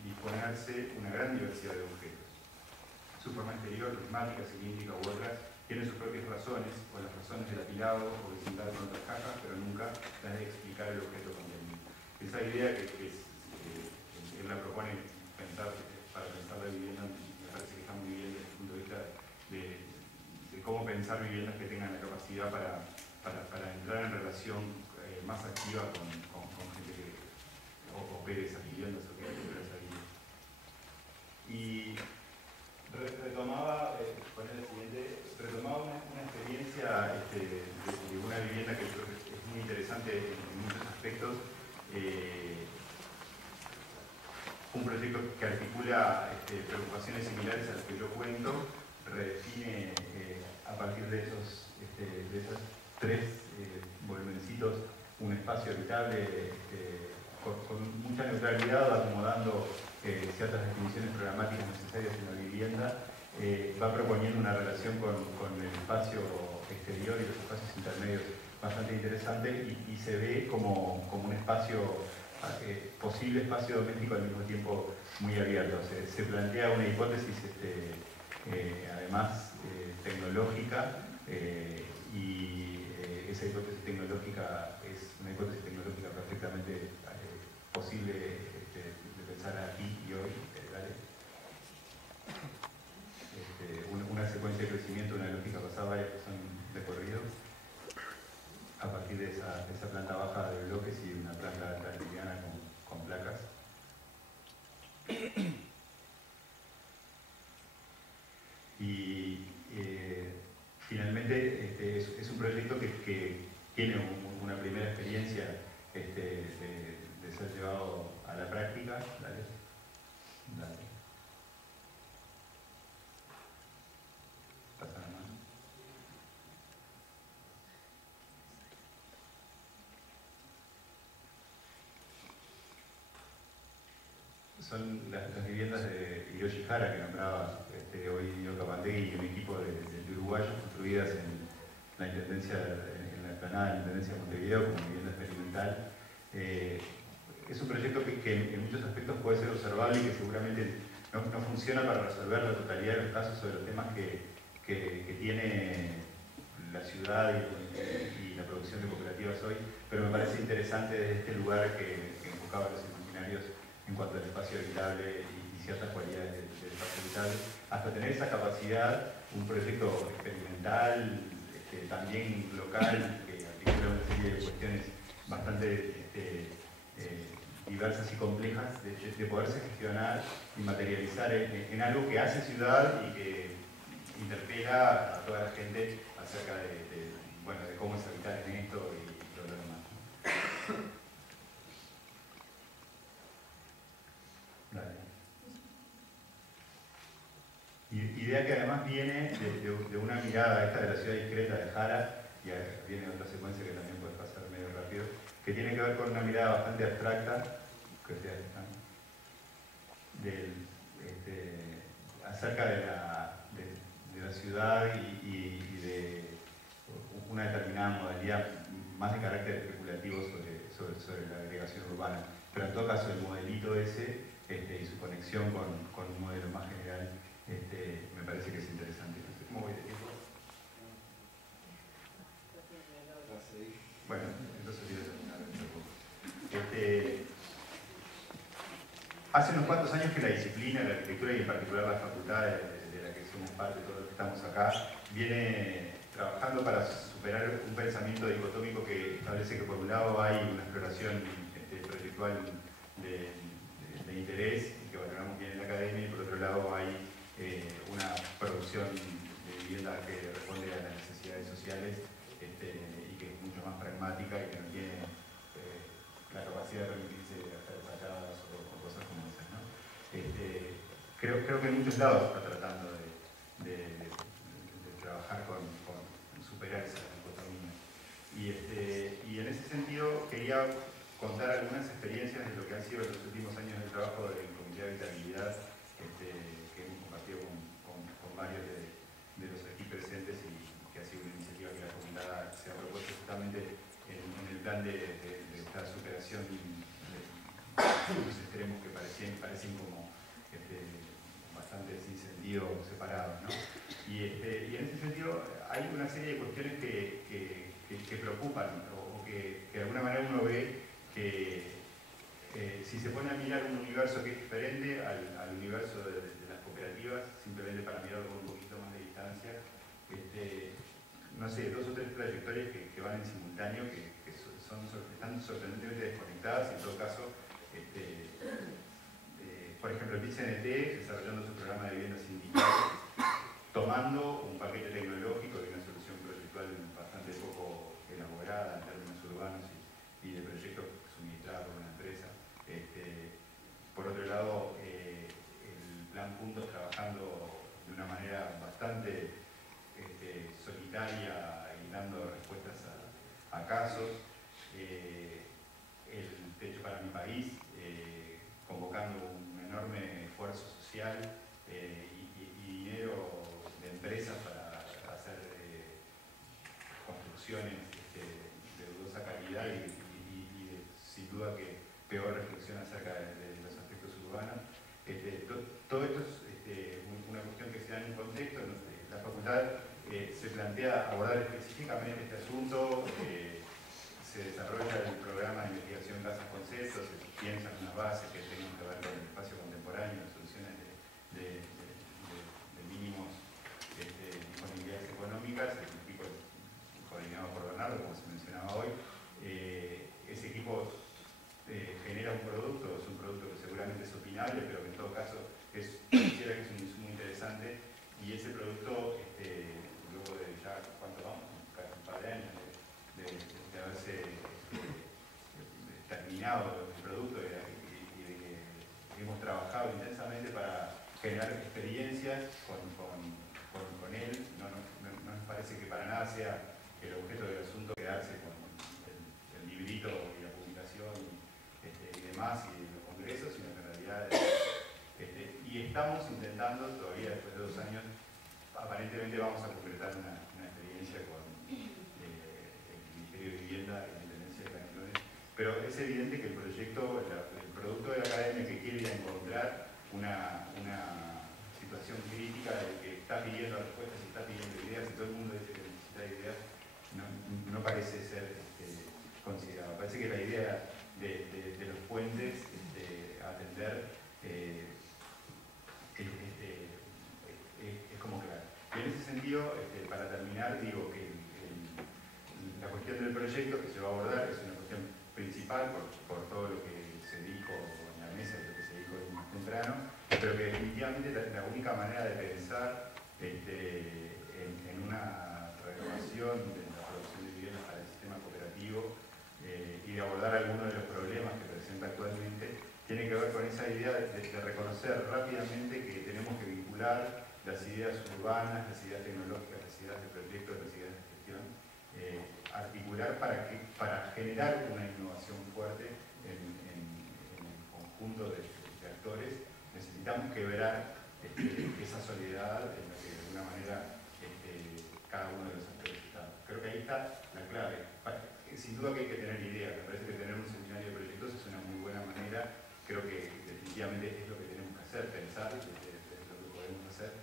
disponerse una gran diversidad de objetos. Su forma exterior, prismática, cilíndrica u otras, tiene sus propias razones, o las razones del apilado o vecindad con otras cajas, pero nunca las de explicar el objeto contenido. Esa idea que él la propone para pensar la vivienda, me parece que está muy bien desde el punto de vista de cómo pensar viviendas que tengan la capacidad para entrar en relación más activa con gente que opere esas viviendas o que opere esa vivienda. Y retomaba una experiencia de una vivienda que yo creo que es muy interesante en muchos aspectos. Un proyecto que articula preocupaciones similares a las que yo cuento, redefine a partir de esos tres volmencitos un espacio habitable con mucha neutralidad, acomodando ciertas definiciones programáticas necesarias en la vivienda, va proponiendo una relación con el espacio exterior y los espacios intermedios bastante interesante y se ve como un espacio, posible espacio doméstico al mismo tiempo muy abierto. Se plantea una hipótesis además tecnológica y esa hipótesis tecnológica es una hipótesis tecnológica perfectamente posible de pensar aquí y hoy. Una secuencia de crecimiento, una lógica pasada, varias que son recorridos a partir de esa planta baja de bloques y una planta alta liviana con placas. Y finalmente es un proyecto que tiene una primera experiencia de ser llevado a la práctica. Dale. Pasa la mano. son las viviendas de Hiroshi Hara, que nombraba hoy Nino Capandegui, y un equipo de uruguayos construidas en la Intendencia, en la explanada de la Intendencia de Montevideo como vivienda experimental. Es un proyecto que en muchos aspectos puede ser observable y que seguramente no funciona para resolver la totalidad de los casos sobre los temas que tiene la ciudad y la producción de cooperativas hoy, pero me parece interesante desde este lugar que enfocaba los imaginarios en cuanto al espacio habitable y ciertas cualidades del espacio habitable, hasta tener esa capacidad, un proyecto experimental, también local, que articula una serie de cuestiones bastante diversas y complejas, de poderse gestionar y materializar en algo que hace ciudad y que interpela a toda la gente acerca de cómo es habitar en esto y todo lo demás. Dale. Idea que además viene de una mirada esta de la ciudad discreta de Hara, y viene otra secuencia que también puede pasar medio rápido, que tiene que ver con una mirada bastante abstracta acerca de la ciudad y de una determinada modalidad más de carácter especulativo sobre la agregación urbana. Pero en todo caso el modelito ese y su conexión con un modelo más general me parece que es interesante. ¿Cómo voy de tiempo? Bueno, entonces voy a terminar dentro de poco. Hace unos cuantos años que la disciplina, la arquitectura y en particular la facultad de la que somos parte, todos los que estamos acá, viene trabajando para superar un pensamiento dicotómico que establece que por un lado hay una exploración proyectual de interés, que valoramos bien en la academia, y por otro lado hay una producción de vivienda que responde a las necesidades sociales y que es mucho más pragmática y que no tiene la capacidad de permitirse hacer fachadas o cosas como esas, ¿no? Creo que en muchos lados está tratando de trabajar con superar esa dicotomía. Y en ese sentido quería contar algunas experiencias de lo que han sido los últimos años de trabajo del Comité de Habitabilidad que hemos compartido con varios de los aquí presentes y que ha sido una iniciativa que la facultad se ha propuesto justamente en el plan de esta superación de los extremos que parecen como bastante sin sentido separados, ¿no? Y en ese sentido hay una serie de cuestiones que preocupan o que de alguna manera uno ve que si se pone a mirar un universo que es diferente al universo de las cooperativas, simplemente para mirarlo con un poquito más de distancia, no sé, 2 o 3 trayectorias que van en simultáneo, que están sorprendentemente desconectadas, y en todo caso, por ejemplo, el PIT-CNT desarrollando su programa de vivienda sindical, tomando un paquete tecnológico de una solución proyectual bastante poco elaborada en términos urbanos y de proyectos suministrados por una empresa. Por otro lado, el plan Puntos trabajando de una manera bastante solitaria y dando respuestas a casos. El Techo para mi País, convocando un enorme esfuerzo social y dinero de empresas para hacer construcciones de dudosa calidad y sin duda que peor reflexión acerca de los aspectos urbanos. Todo esto es una cuestión que se da en un contexto. La facultad se plantea abordar específicamente este asunto. Se desarrolla el programa de investigación Casas Conceptos, se piensan unas bases que tengan que ver con el espacio contemporáneo, soluciones de mínimos disponibilidades económicas, el equipo coordinado por Bernardo, como se mencionaba hoy. Ese equipo genera un producto, es un producto que seguramente es opinable, pero que en todo caso considera que es un insumo interesante, y ese producto, luego de ya, ¿cuánto vamos? Casi un par de años de haberse terminado el producto y de que hemos trabajado intensamente para generar experiencias con él. No nos parece que para nada sea el objeto del asunto quedarse con el librito y la publicación y demás y los congresos, sino que en realidad y estamos intentando todavía, después de 2 años, aparentemente vamos a concretar una experiencia con el Ministerio de Vivienda y la Intendencia de Canelones, pero es evidente que el proyecto, el producto de la academia que quiere ir a encontrar una situación crítica de que está pidiendo respuestas y está pidiendo ideas y todo el mundo dice que necesita ideas, no parece ser considerado. Parece que la idea de los puentes, atender, es como claro. Y en ese sentido, para terminar, digo que la cuestión del proyecto que se va a abordar es una cuestión principal por todo lo que se dijo en la mesa y lo que se dijo más temprano, pero que definitivamente la única manera de pensar en una renovación de la producción de viviendas para el sistema cooperativo y de abordar algunos de los problemas que presenta actualmente, tiene que ver con esa idea de reconocer rápidamente que tenemos que vincular las ideas urbanas, las ideas tecnológicas, las ideas de proyecto, las ideas de gestión, articular para generar una innovación fuerte en el conjunto de actores. Necesitamos quebrar esa soledad en la que de alguna manera cada uno de los actores está. Creo que ahí está la clave. Sin duda que hay que tener ideas, me parece que tener un seminario de proyectos es una muy buena manera, creo que definitivamente es lo que tenemos que hacer, pensar, es lo que podemos hacer,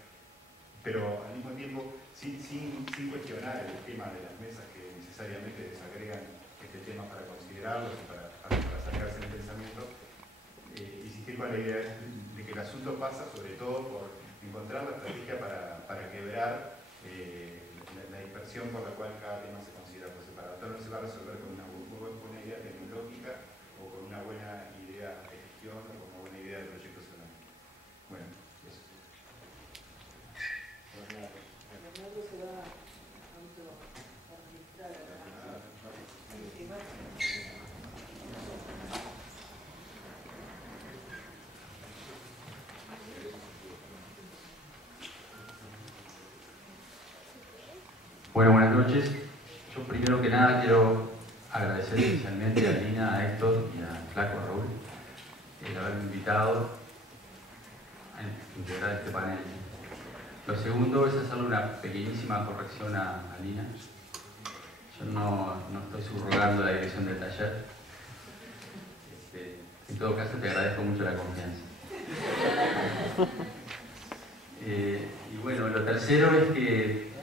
pero al mismo tiempo sin cuestionar el tema de las mesas que necesariamente desagregan este tema para considerarlos y para sacarse el pensamiento, insistir con la idea de que el asunto pasa sobre todo por encontrar la estrategia para quebrar la dispersión por la cual cada tema se considera por separado. Esto no se va a resolver con una buena idea tecnológica o con una buena idea de gestión o con una buena idea de proyecto solar. Bueno, eso. Fernando se va a auto-registrar. Bueno, buenas noches. Yo primero que nada quiero agradecer especialmente a Lina, a Héctor y a Flaco, a Raúl, el haberme invitado a integrar este panel. Lo segundo es hacerle una pequeñísima corrección a Lina. Yo no estoy subrogando la dirección del taller. En todo caso, te agradezco mucho la confianza. Y bueno, lo tercero es que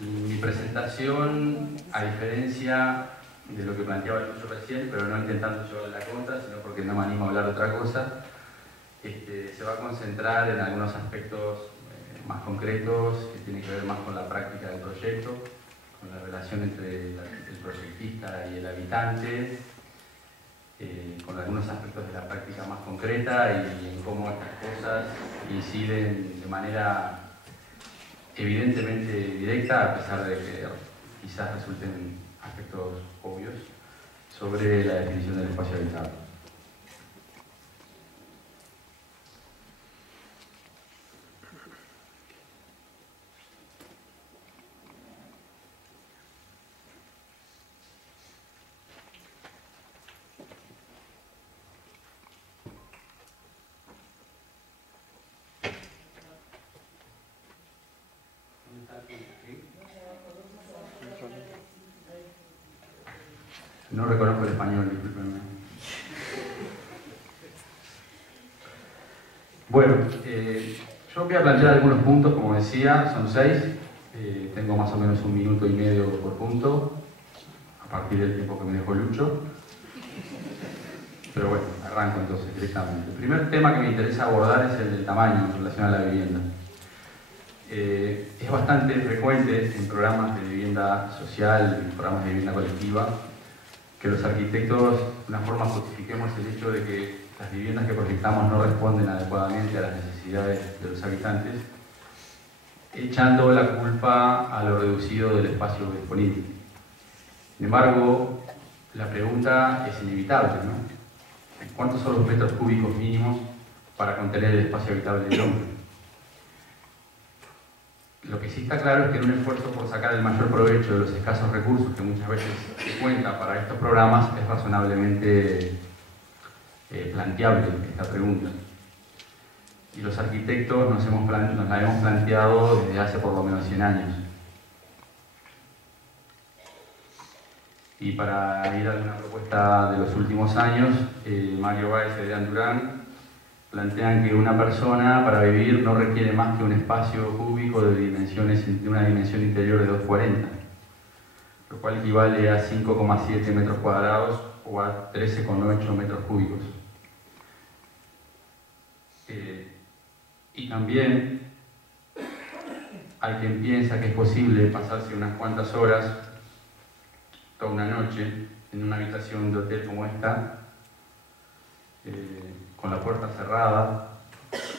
mi presentación, a diferencia de lo que planteaba el tuyo recién, pero no intentando llevar la contra, sino porque no me animo a hablar de otra cosa, se va a concentrar en algunos aspectos más concretos que tienen que ver más con la práctica del proyecto, con la relación entre el proyectista y el habitante, con algunos aspectos de la práctica más concreta y en cómo estas cosas inciden de manera evidentemente directa, a pesar de que quizás resulten aspectos obvios, sobre la definición del espacio habitable. No reconozco el español, discúlpenme. Bueno, yo voy a plantear algunos puntos, como decía, son 6. Tengo más o menos 1 minuto y medio por punto, a partir del tiempo que me dejó Lucho. Pero bueno, arranco entonces directamente. El primer tema que me interesa abordar es el del tamaño en relación a la vivienda. Es bastante frecuente en programas de vivienda social, en programas de vivienda colectiva, que los arquitectos de una forma justifiquemos el hecho de que las viviendas que proyectamos no responden adecuadamente a las necesidades de los habitantes, echando la culpa a lo reducido del espacio disponible. Sin embargo, la pregunta es inevitable, ¿no? ¿Cuántos son los metros cúbicos mínimos para contener el espacio habitable del hombre? Lo que sí está claro es que en un esfuerzo por sacar el mayor provecho de los escasos recursos que muchas veces se cuenta para estos programas, es razonablemente planteable esta pregunta. y los arquitectos nos la hemos planteado desde hace por lo menos 100 años. Y para ir a una propuesta de los últimos años, Mario Báez y Adrián Durán plantean que una persona para vivir no requiere más que un espacio cúbico de una dimensión interior de 240, lo cual equivale a 5,7 metros cuadrados o a 13,8 metros cúbicos. Y también hay quien piensa que es posible pasarse unas cuantas horas, toda una noche, en una habitación de hotel como esta, con la puerta cerrada,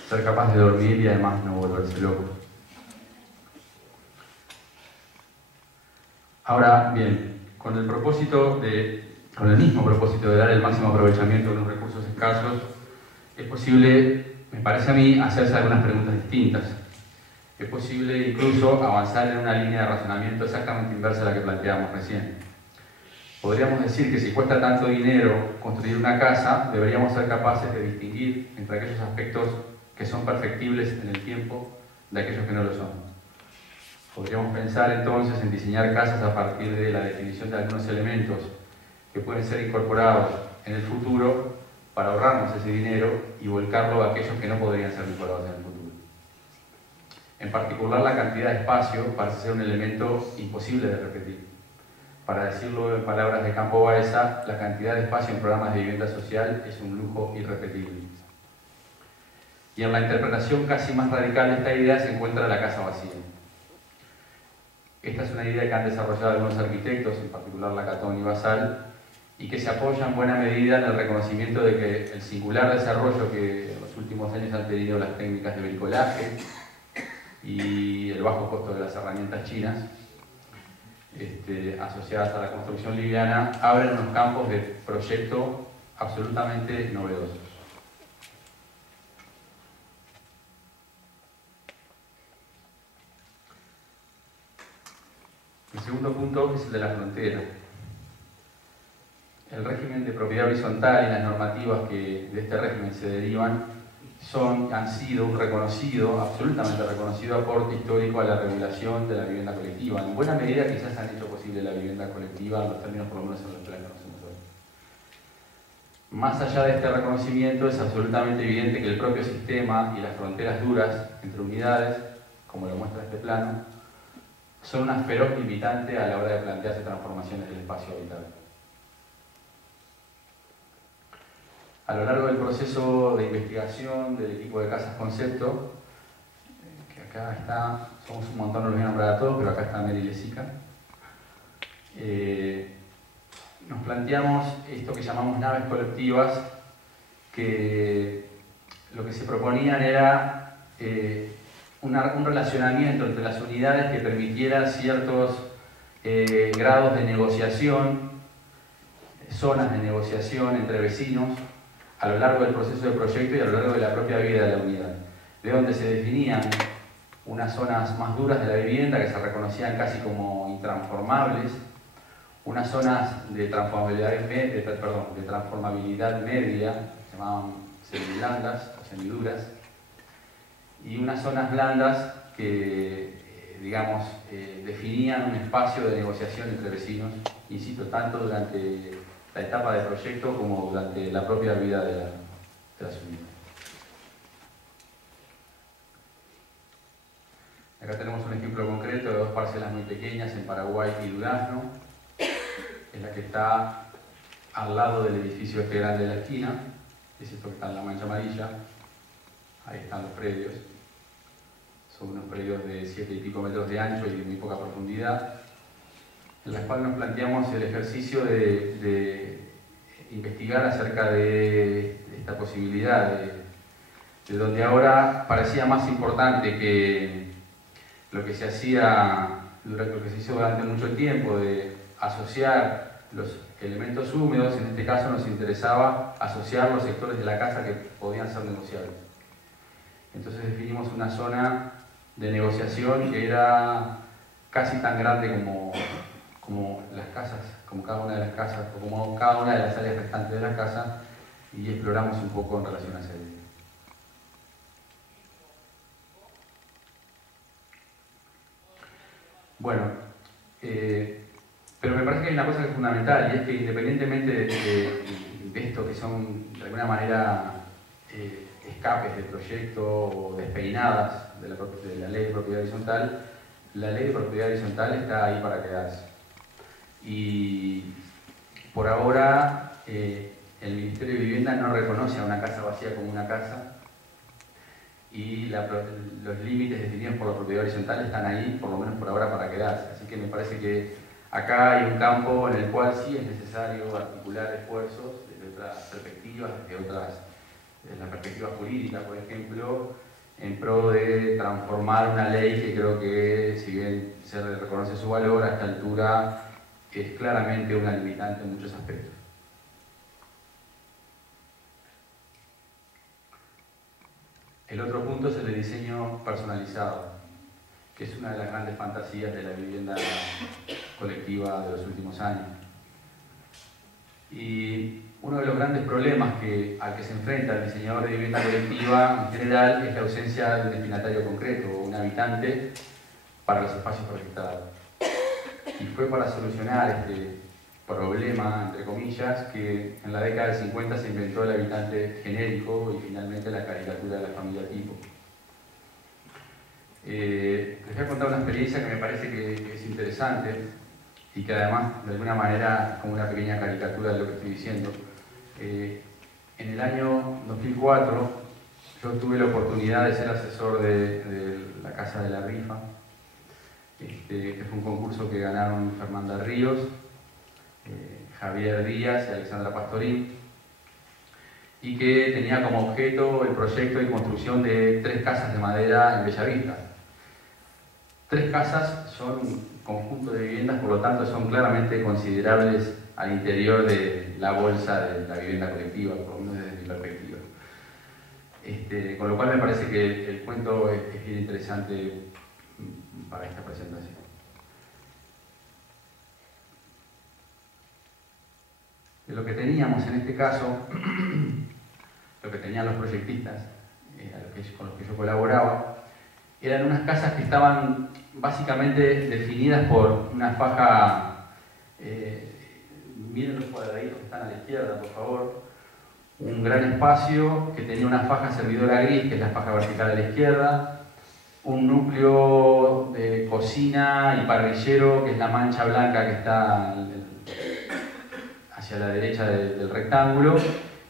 ser capaz de dormir y además no volverse loco. Ahora bien, con el mismo propósito de dar el máximo aprovechamiento de unos recursos escasos, es posible, me parece a mí, hacerse algunas preguntas distintas. Es posible incluso avanzar en una línea de razonamiento exactamente inversa a la que planteamos recién. Podríamos decir que si cuesta tanto dinero construir una casa, deberíamos ser capaces de distinguir entre aquellos aspectos que son perfectibles en el tiempo de aquellos que no lo son. Podríamos pensar entonces en diseñar casas a partir de la definición de algunos elementos que pueden ser incorporados en el futuro para ahorrarnos ese dinero y volcarlo a aquellos que no podrían ser incorporados en el futuro. En particular, la cantidad de espacio parece ser un elemento imposible de repetir. Para decirlo en palabras de Campo Baeza, la cantidad de espacio en programas de vivienda social es un lujo irrepetible. Y en la interpretación casi más radical de esta idea se encuentra la casa vacía. Esta es una idea que han desarrollado algunos arquitectos, en particular Lacaton y Basal, y que se apoya en buena medida en el reconocimiento de que el singular desarrollo que en los últimos años han tenido las técnicas de bricolaje y el bajo costo de las herramientas chinas, asociadas a la construcción liviana, abren unos campos de proyecto absolutamente novedosos. El segundo punto es el de la frontera. El régimen de propiedad horizontal y las normativas que de este régimen se derivan han sido un reconocido, absolutamente reconocido aporte histórico a la regulación de la vivienda colectiva. En buena medida quizás han hecho posible la vivienda colectiva en los términos por lo menos en los que la conocemos hoy. Más allá de este reconocimiento, es absolutamente evidente que el propio sistema y las fronteras duras entre unidades, como lo muestra este plano, son una feroz limitante a la hora de plantearse transformaciones del espacio habitable. A lo largo del proceso de investigación del equipo de Casas Concepto, que acá está, somos un montón, no los voy a nombrar a todos, pero acá está Mary Lesica, nos planteamos esto que llamamos naves colectivas, que lo que se proponían era un relacionamiento entre las unidades que permitiera ciertos grados de negociación, zonas de negociación entre vecinos, a lo largo del proceso de proyecto y a lo largo de la propia vida de la unidad, de donde se definían unas zonas más duras de la vivienda que se reconocían casi como intransformables, unas zonas de transformabilidad media, se llamaban semiblandas o semiduras, y unas zonas blandas que, digamos, definían un espacio de negociación entre vecinos, insisto, tanto durante la etapa de proyecto como durante la propia vida de las unidades. Acá tenemos un ejemplo concreto de dos parcelas muy pequeñas en Paraguay y Durazno, en la que está al lado del edificio este grande de la esquina, es esto que está en la mancha amarilla, ahí están los predios, son unos predios de 7 y pico metros de ancho y de muy poca profundidad, en la cual nos planteamos el ejercicio de investigar acerca de esta posibilidad, de donde ahora parecía más importante que lo que se hizo durante mucho tiempo, de asociar los elementos húmedos. En este caso nos interesaba asociar los sectores de la casa que podían ser negociables. Entonces definimos una zona de negociación que era casi tan grande como las casas, como cada una de las casas, o como cada una de las áreas restantes de la casa, y exploramos un poco en relación a esa idea. Bueno, pero me parece que hay una cosa que es fundamental, y es que independientemente de esto que son de alguna manera escapes del proyecto o despeinadas de la ley de propiedad horizontal, la ley de propiedad horizontal está ahí para quedarse. Y por ahora el Ministerio de Vivienda no reconoce a una casa vacía como una casa, y los límites definidos por la propiedad horizontal están ahí, por lo menos por ahora, para quedarse. Así que me parece que acá hay un campo en el cual sí es necesario articular esfuerzos desde otras perspectivas, desde la perspectiva jurídica, por ejemplo, en pro de transformar una ley que creo que, si bien se reconoce su valor, a esta altura es claramente una limitante en muchos aspectos. El otro punto es el de diseño personalizado, que es una de las grandes fantasías de la vivienda colectiva de los últimos años. Y uno de los grandes problemas al que se enfrenta el diseñador de vivienda colectiva en general es la ausencia de un destinatario concreto, un habitante para los espacios proyectados. Y fue para solucionar este problema, entre comillas, que en la década del 50 se inventó el habitante genérico y finalmente la caricatura de la familia tipo. Les voy a contar una experiencia que me parece que es interesante y que además de alguna manera es como una pequeña caricatura de lo que estoy diciendo. En el año 2004 yo tuve la oportunidad de ser asesor de la Casa de la Rifa, que fue un concurso que ganaron Fernanda Ríos, Javier Díaz y Alexandra Pastorín, y que tenía como objeto el proyecto de construcción de 3 casas de madera en Bellavista. 3 casas son un conjunto de viviendas, por lo tanto son claramente considerables al interior de la bolsa de la vivienda colectiva, por lo menos desde mi perspectiva. Con lo cual me parece que el cuento es bien interesante para esta presentación. De lo que teníamos en este caso, lo que tenían los proyectistas con los que yo colaboraba, eran unas casas que estaban básicamente definidas por una faja, miren los cuadraditos que están a la izquierda, por favor, un gran espacio que tenía una faja servidora gris, que es la faja vertical a la izquierda, un núcleo de cocina y parrillero, que es la mancha blanca que está hacia la derecha del rectángulo,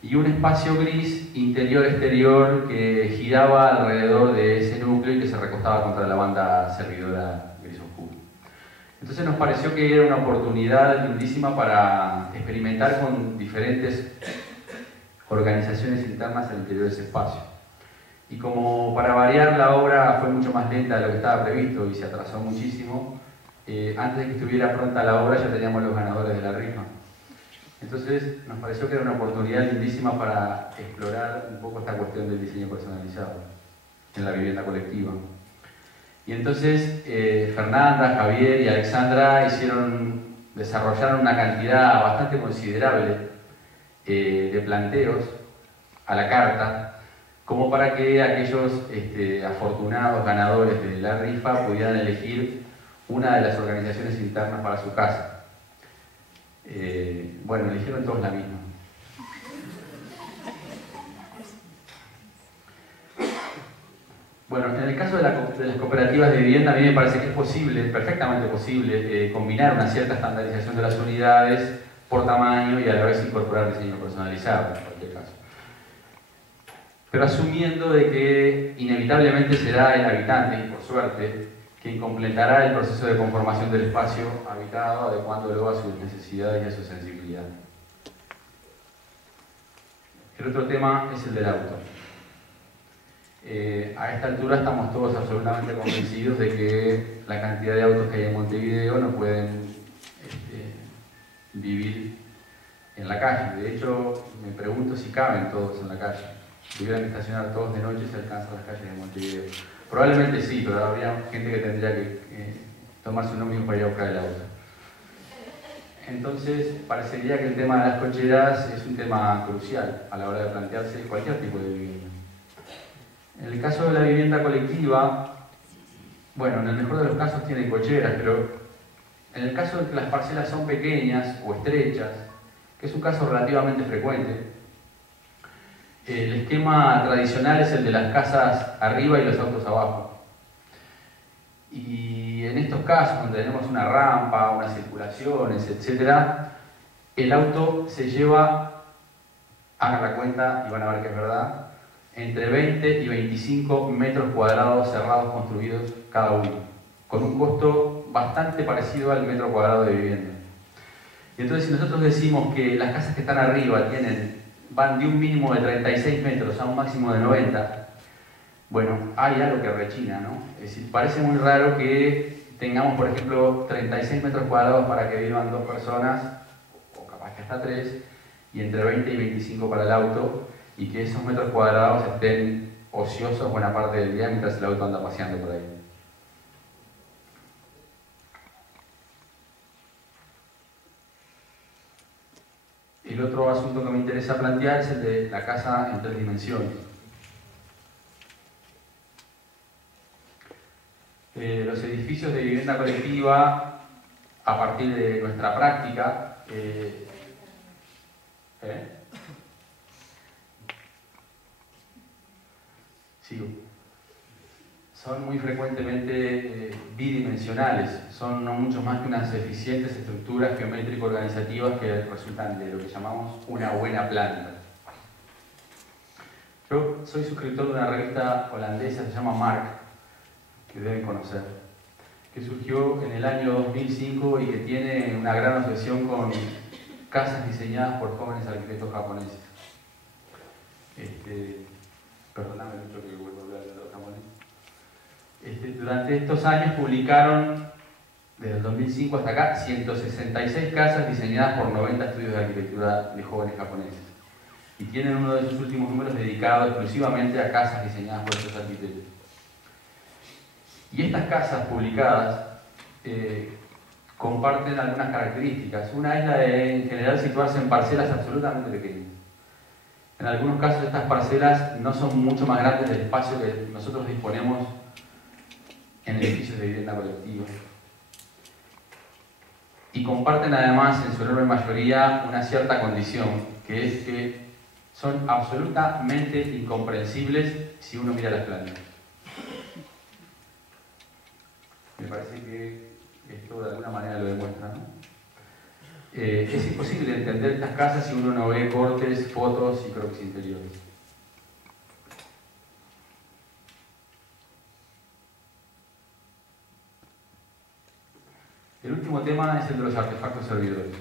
y un espacio gris interior-exterior que giraba alrededor de ese núcleo y que se recostaba contra la banda servidora gris oscuro. Entonces nos pareció que era una oportunidad lindísima para experimentar con diferentes organizaciones internas al interior de ese espacio. Y como para variar la obra fue mucho más lenta de lo que estaba previsto y se atrasó muchísimo, antes de que estuviera pronta la obra ya teníamos los ganadores de la rifa. Entonces nos pareció que era una oportunidad lindísima para explorar un poco esta cuestión del diseño personalizado en la vivienda colectiva. Y entonces Fernanda, Javier y Alexandra desarrollaron una cantidad bastante considerable de planteos a la carta, como para que aquellos afortunados ganadores de la rifa pudieran elegir una de las organizaciones internas para su casa. Bueno, eligieron todos la misma. Bueno, en el caso de las cooperativas de vivienda, a mí me parece que es posible, perfectamente posible, combinar una cierta estandarización de las unidades por tamaño y a la vez incorporar diseño personalizado, en cualquier caso. Pero asumiendo de que inevitablemente será el habitante, y por suerte, quien completará el proceso de conformación del espacio habitado, adecuándolo a sus necesidades y a su sensibilidad. El otro tema es el del auto. A esta altura estamos todos absolutamente convencidos de que la cantidad de autos que hay en Montevideo no pueden vivir en la calle. De hecho, me pregunto si caben todos en la calle. Si tuvieran que estacionar todos de noche, se alcanzan las calles de Montevideo. Probablemente sí, pero habría gente que tendría que tomarse un ómnibus para ir a buscar el auto. Entonces, parecería que el tema de las cocheras es un tema crucial a la hora de plantearse cualquier tipo de vivienda. En el caso de la vivienda colectiva, bueno, en el mejor de los casos tienen cocheras, pero en el caso de que las parcelas son pequeñas o estrechas, que es un caso relativamente frecuente, el esquema tradicional es el de las casas arriba y los autos abajo. Y en estos casos, donde tenemos una rampa, unas circulaciones, etc., el auto se lleva, hagan la cuenta y van a ver que es verdad, entre 20 y 25 metros cuadrados cerrados construidos cada uno, con un costo bastante parecido al metro cuadrado de vivienda. Y entonces, si nosotros decimos que las casas que están arriba van de un mínimo de 36 metros a un máximo de 90, bueno, hay algo que rechina, ¿no? Es decir, parece muy raro que tengamos, por ejemplo, 36 metros cuadrados para que vivan 2 personas, o capaz que hasta 3, y entre 20 y 25 para el auto, y que esos metros cuadrados estén ociosos buena parte del día mientras el auto anda paseando por ahí. El otro asunto que me interesa plantear es el de la casa en 3 dimensiones. Los edificios de vivienda colectiva, a partir de nuestra práctica, son muy frecuentemente bidimensionales, son no mucho más que unas eficientes estructuras geométrico-organizativas que resultan de lo que llamamos una buena planta. Yo soy suscriptor de una revista holandesa que se llama Mark, que deben conocer, que surgió en el año 2005 y que tiene una gran obsesión con casas diseñadas por jóvenes arquitectos japoneses. Perdóname mucho que vuelvo a hablar de los japoneses. Durante estos años publicaron, desde el 2005 hasta acá, 166 casas diseñadas por 90 estudios de arquitectura de jóvenes japoneses. Y tienen uno de sus últimos números dedicado exclusivamente a casas diseñadas por estos arquitectos. Y estas casas publicadas comparten algunas características. Una es la de, en general, situarse en parcelas absolutamente pequeñas. En algunos casos estas parcelas no son mucho más grandes del espacio que nosotros disponemos en edificios de vivienda colectiva. Y comparten además, en su enorme mayoría, una cierta condición, que es que son absolutamente incomprensibles si uno mira las plantas. Me parece que esto de alguna manera lo demuestra, ¿no? Es imposible entender estas casas si uno no ve cortes, fotos y croquis interiores. El último tema es el de los artefactos servidores.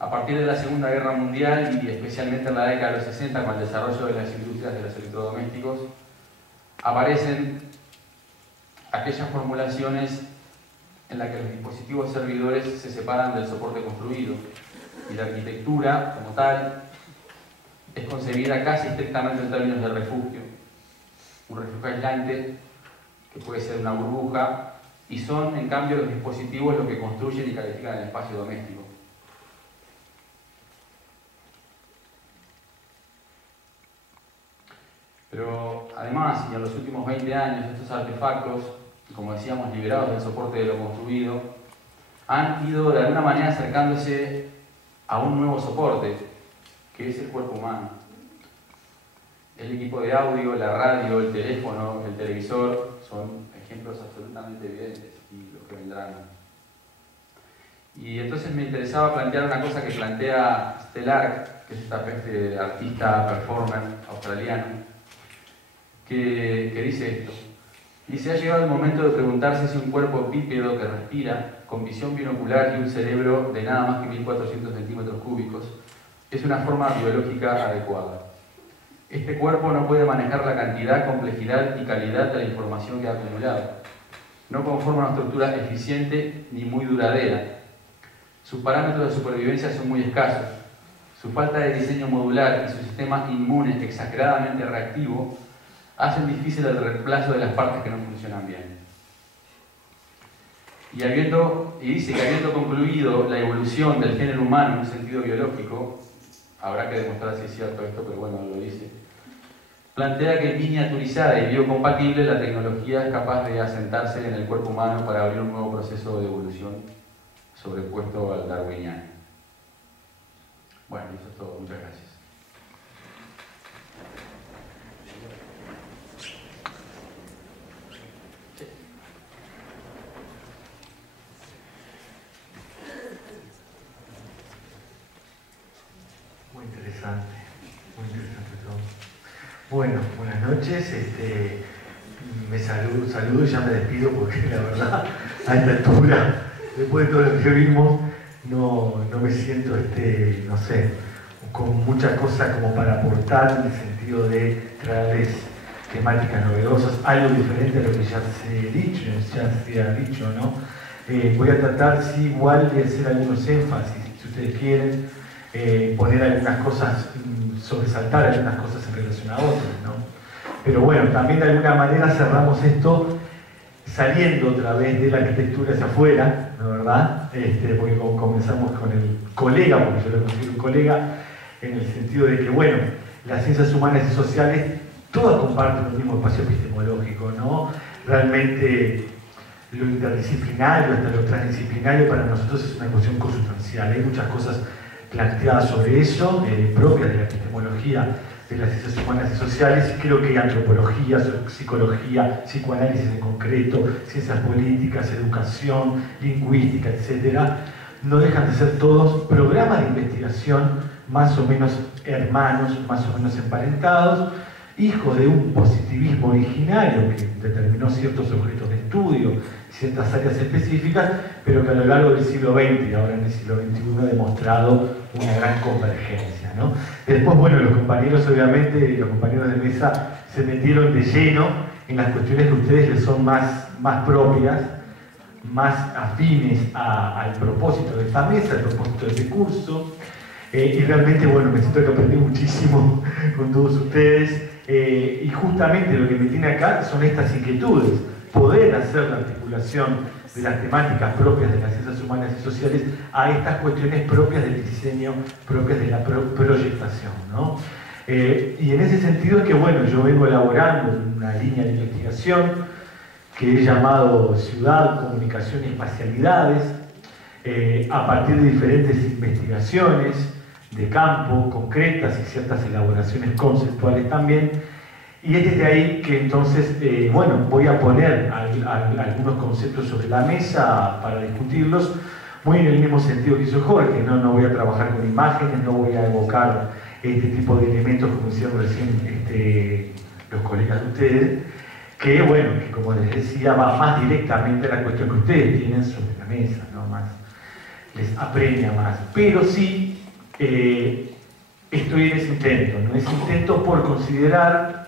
A partir de la Segunda Guerra Mundial y especialmente en la década de los 60, con el desarrollo de las industrias de los electrodomésticos, aparecen aquellas formulaciones en las que los dispositivos servidores se separan del soporte construido y la arquitectura, como tal, es concebida casi estrictamente en términos de refugio. Un refugio aislante, que puede ser una burbuja, y son, en cambio, los dispositivos los que construyen y califican el espacio doméstico. Pero, además, y en los últimos 20 años, estos artefactos, como decíamos, liberados del soporte de lo construido, han ido de alguna manera acercándose a un nuevo soporte, que es el cuerpo humano. El equipo de audio, la radio, el teléfono, el televisor, son ejemplos absolutamente evidentes y los que vendrán. Y entonces me interesaba plantear una cosa que plantea Stellark, que es esta especie de artista performer australiano, que dice esto. Dice, ha llegado el momento de preguntarse si un cuerpo bípedo que respira, con visión binocular y un cerebro de nada más que 1400 centímetros cúbicos, es una forma biológica adecuada. Este cuerpo no puede manejar la cantidad, complejidad y calidad de la información que ha acumulado. No conforma una estructura eficiente ni muy duradera. Sus parámetros de supervivencia son muy escasos. Su falta de diseño modular y su sistema inmune exageradamente reactivo hacen difícil el reemplazo de las partes que no funcionan bien. Y dice que habiendo concluido la evolución del género humano en un sentido biológico, habrá que demostrar si es cierto esto, pero bueno, lo dice, plantea que miniaturizada y biocompatible la tecnología es capaz de asentarse en el cuerpo humano para abrir un nuevo proceso de evolución sobrepuesto al darwiniano. Bueno, eso es todo. Muchas gracias. Muy interesante todo. Bueno, buenas noches. Me saludo y ya me despido porque la verdad, a esta altura, después de todo lo que vimos, no me siento, no sé, con muchas cosas como para aportar en el sentido de traerles temáticas novedosas, algo diferente a lo que ya se ha dicho, ¿no? Voy a tratar, sí, igual de hacer algunos énfasis, si ustedes quieren, poner algunas cosas, sobresaltar algunas cosas en relación a otras, ¿no? Pero bueno, también de alguna manera cerramos esto saliendo otra vez de la arquitectura hacia afuera, ¿no, verdad? Porque comenzamos con el colega, porque yo lo considero un colega, en el sentido de que, bueno, las ciencias humanas y sociales todas comparten el mismo espacio epistemológico, ¿no? Realmente lo interdisciplinario hasta lo transdisciplinario para nosotros es una cuestión consustancial. Hay muchas cosas planteadas sobre eso, propias de la epistemología de las ciencias humanas y sociales, y creo que hay antropología, psicología, psicoanálisis en concreto, ciencias políticas, educación, lingüística, etcétera, no dejan de ser todos programas de investigación más o menos hermanos, más o menos emparentados, hijos de un positivismo originario que determinó ciertos objetos de estudio, ciertas áreas específicas, pero que a lo largo del siglo XX y ahora en el siglo XXI ha demostrado una gran convergencia, ¿no? Después, bueno, los compañeros, obviamente, los compañeros de mesa se metieron de lleno en las cuestiones que a ustedes les son más propias, más afines al propósito de esta mesa, al propósito de este curso, y realmente, bueno, me siento que aprendí muchísimo con todos ustedes, y justamente lo que me tiene acá son estas inquietudes, poder hacer la articulación de las temáticas propias de las ciencias humanas y sociales a estas cuestiones propias del diseño, propias de la proyectación, ¿no? Y en ese sentido es que, bueno, yo vengo elaborando una línea de investigación que he llamado Ciudad, Comunicación y Espacialidades, a partir de diferentes investigaciones de campo, concretas y ciertas elaboraciones conceptuales también. Y es desde ahí que entonces, bueno, voy a poner algunos conceptos sobre la mesa para discutirlos, muy en el mismo sentido que hizo Jorge, ¿no? No voy a trabajar con imágenes, no voy a evocar este tipo de elementos como hicieron recién los colegas de ustedes, que bueno, que como les decía, va más directamente a la cuestión que ustedes tienen sobre la mesa, ¿no? Más, les apremia más. Pero sí, estoy en ese intento, ¿no? Ese intento por considerar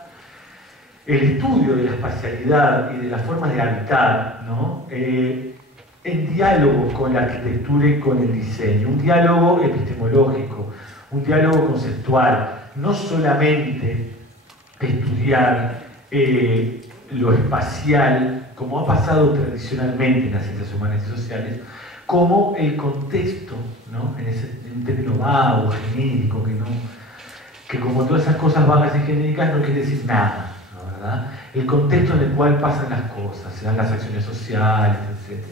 el estudio de la espacialidad y de las formas de habitar, ¿no? En diálogo con la arquitectura y con el diseño, un diálogo epistemológico, un diálogo conceptual, no solamente estudiar lo espacial, como ha pasado tradicionalmente en las ciencias humanas y sociales, como el contexto, ¿no? En un término vago, genérico, que como todas esas cosas vagas y genéricas no quiere decir nada. ¿Verdad? El contexto en el cual pasan las cosas, se dan las acciones sociales, etc.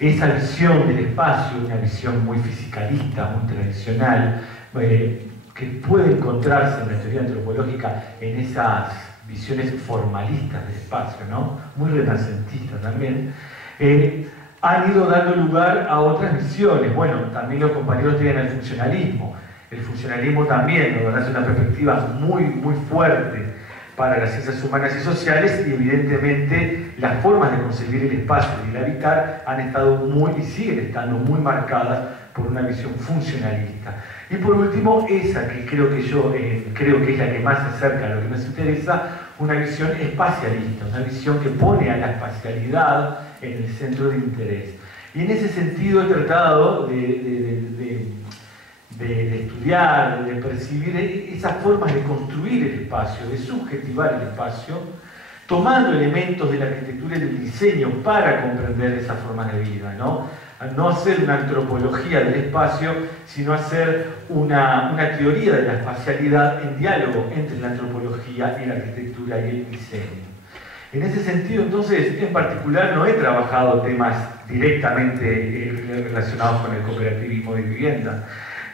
Esa visión del espacio, una visión muy fisicalista, muy tradicional, que puede encontrarse en la teoría antropológica en esas visiones formalistas del espacio, ¿no? Muy renacentistas también, han ido dando lugar a otras visiones. Bueno, también los compañeros tienen el funcionalismo. El funcionalismo también, ¿no? Es una perspectiva muy, muy fuerte para las ciencias humanas y sociales, y evidentemente las formas de concebir el espacio y el habitar han estado muy y siguen estando muy marcadas por una visión funcionalista. Y por último, esa que creo que yo creo que es la que más se acerca a lo que nos interesa, una visión espacialista, una visión que pone a la espacialidad en el centro de interés. Y en ese sentido he tratado de estudiar, de percibir esas formas de construir el espacio, de subjetivar el espacio, tomando elementos de la arquitectura y del diseño para comprender esas formas de vida, ¿no? no hacer una antropología del espacio, sino hacer una teoría de la espacialidad en diálogo entre la antropología y la arquitectura y el diseño. En ese sentido, entonces, en particular no he trabajado temas directamente relacionados con el cooperativismo de vivienda.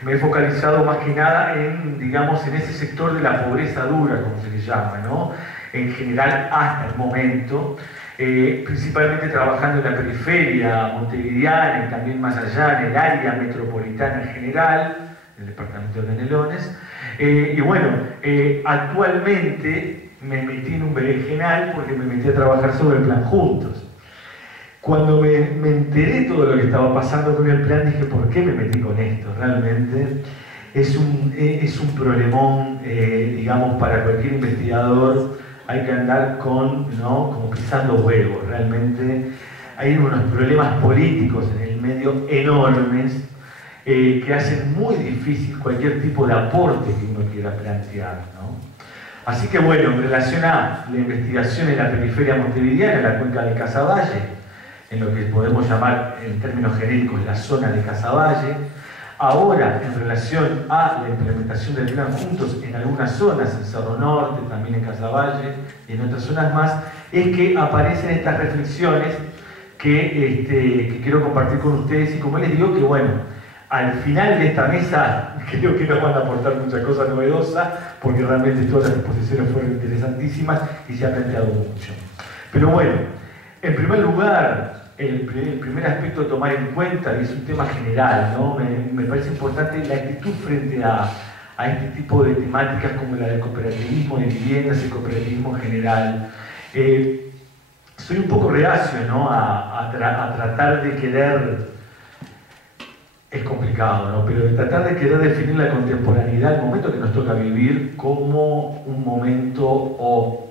Me he focalizado más que nada en, digamos, en ese sector de la pobreza dura, como se le llama, ¿no? En general, hasta el momento, principalmente trabajando en la periferia montevideana y también más allá, en el área metropolitana en general, en el departamento de Canelones. Y bueno, actualmente me metí en un berenjenal porque me metí a trabajar sobre el plan Juntos. Cuando me enteré todo lo que estaba pasando con el plan, dije, ¿por qué me metí con esto? Realmente es un problemón, digamos, para cualquier investigador. Hay que andar como pisando huevos. Realmente hay unos problemas políticos en el medio enormes que hacen muy difícil cualquier tipo de aporte que uno quiera plantear, ¿no? Así que bueno, en relación a la investigación en la periferia montevideana, en la cuenca de Casaballe, en lo que podemos llamar en términos genéricos la zona de Casaballe. Ahora, en relación a la implementación del plan Juntos en algunas zonas, en Cerro Norte, también en Casaballe y en otras zonas más, es que aparecen estas reflexiones que quiero compartir con ustedes y como les digo que bueno, al final de esta mesa creo que nos van a aportar muchas cosas novedosas porque realmente todas las exposiciones fueron interesantísimas y se ha planteado mucho. Pero bueno, en primer lugar, el primer aspecto a tomar en cuenta, y es un tema general, ¿no? Me parece importante la actitud frente a este tipo de temáticas como la del cooperativismo de viviendas, el cooperativismo en general. Soy un poco reacio, ¿no? a tratar de querer, es complicado, ¿no? Pero de tratar de querer definir la contemporaneidad, el momento que nos toca vivir, como un momento o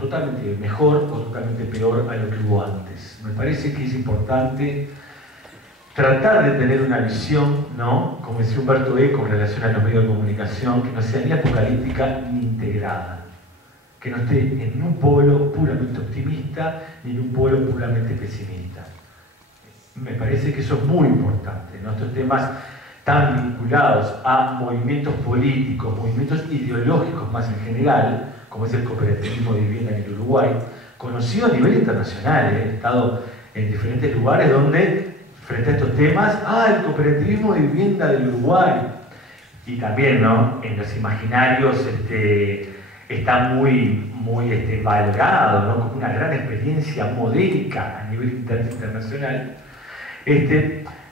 totalmente mejor o totalmente peor a lo que hubo antes. Me parece que es importante tratar de tener una visión, ¿no? Como decía Humberto Eco en relación a los medios de comunicación, que no sea ni apocalíptica ni integrada, que no esté en un polo puramente optimista ni en un polo puramente pesimista. Me parece que eso es muy importante, ¿no? Estos temas tan vinculados a movimientos políticos, movimientos ideológicos más en general, como es el cooperativismo de vivienda en el Uruguay, conocido a nivel internacional. He estado en diferentes lugares donde, frente a estos temas, el cooperativismo de vivienda del Uruguay, y también, ¿no? En los imaginarios está muy valorado, ¿no? Como una gran experiencia modélica a nivel internacional.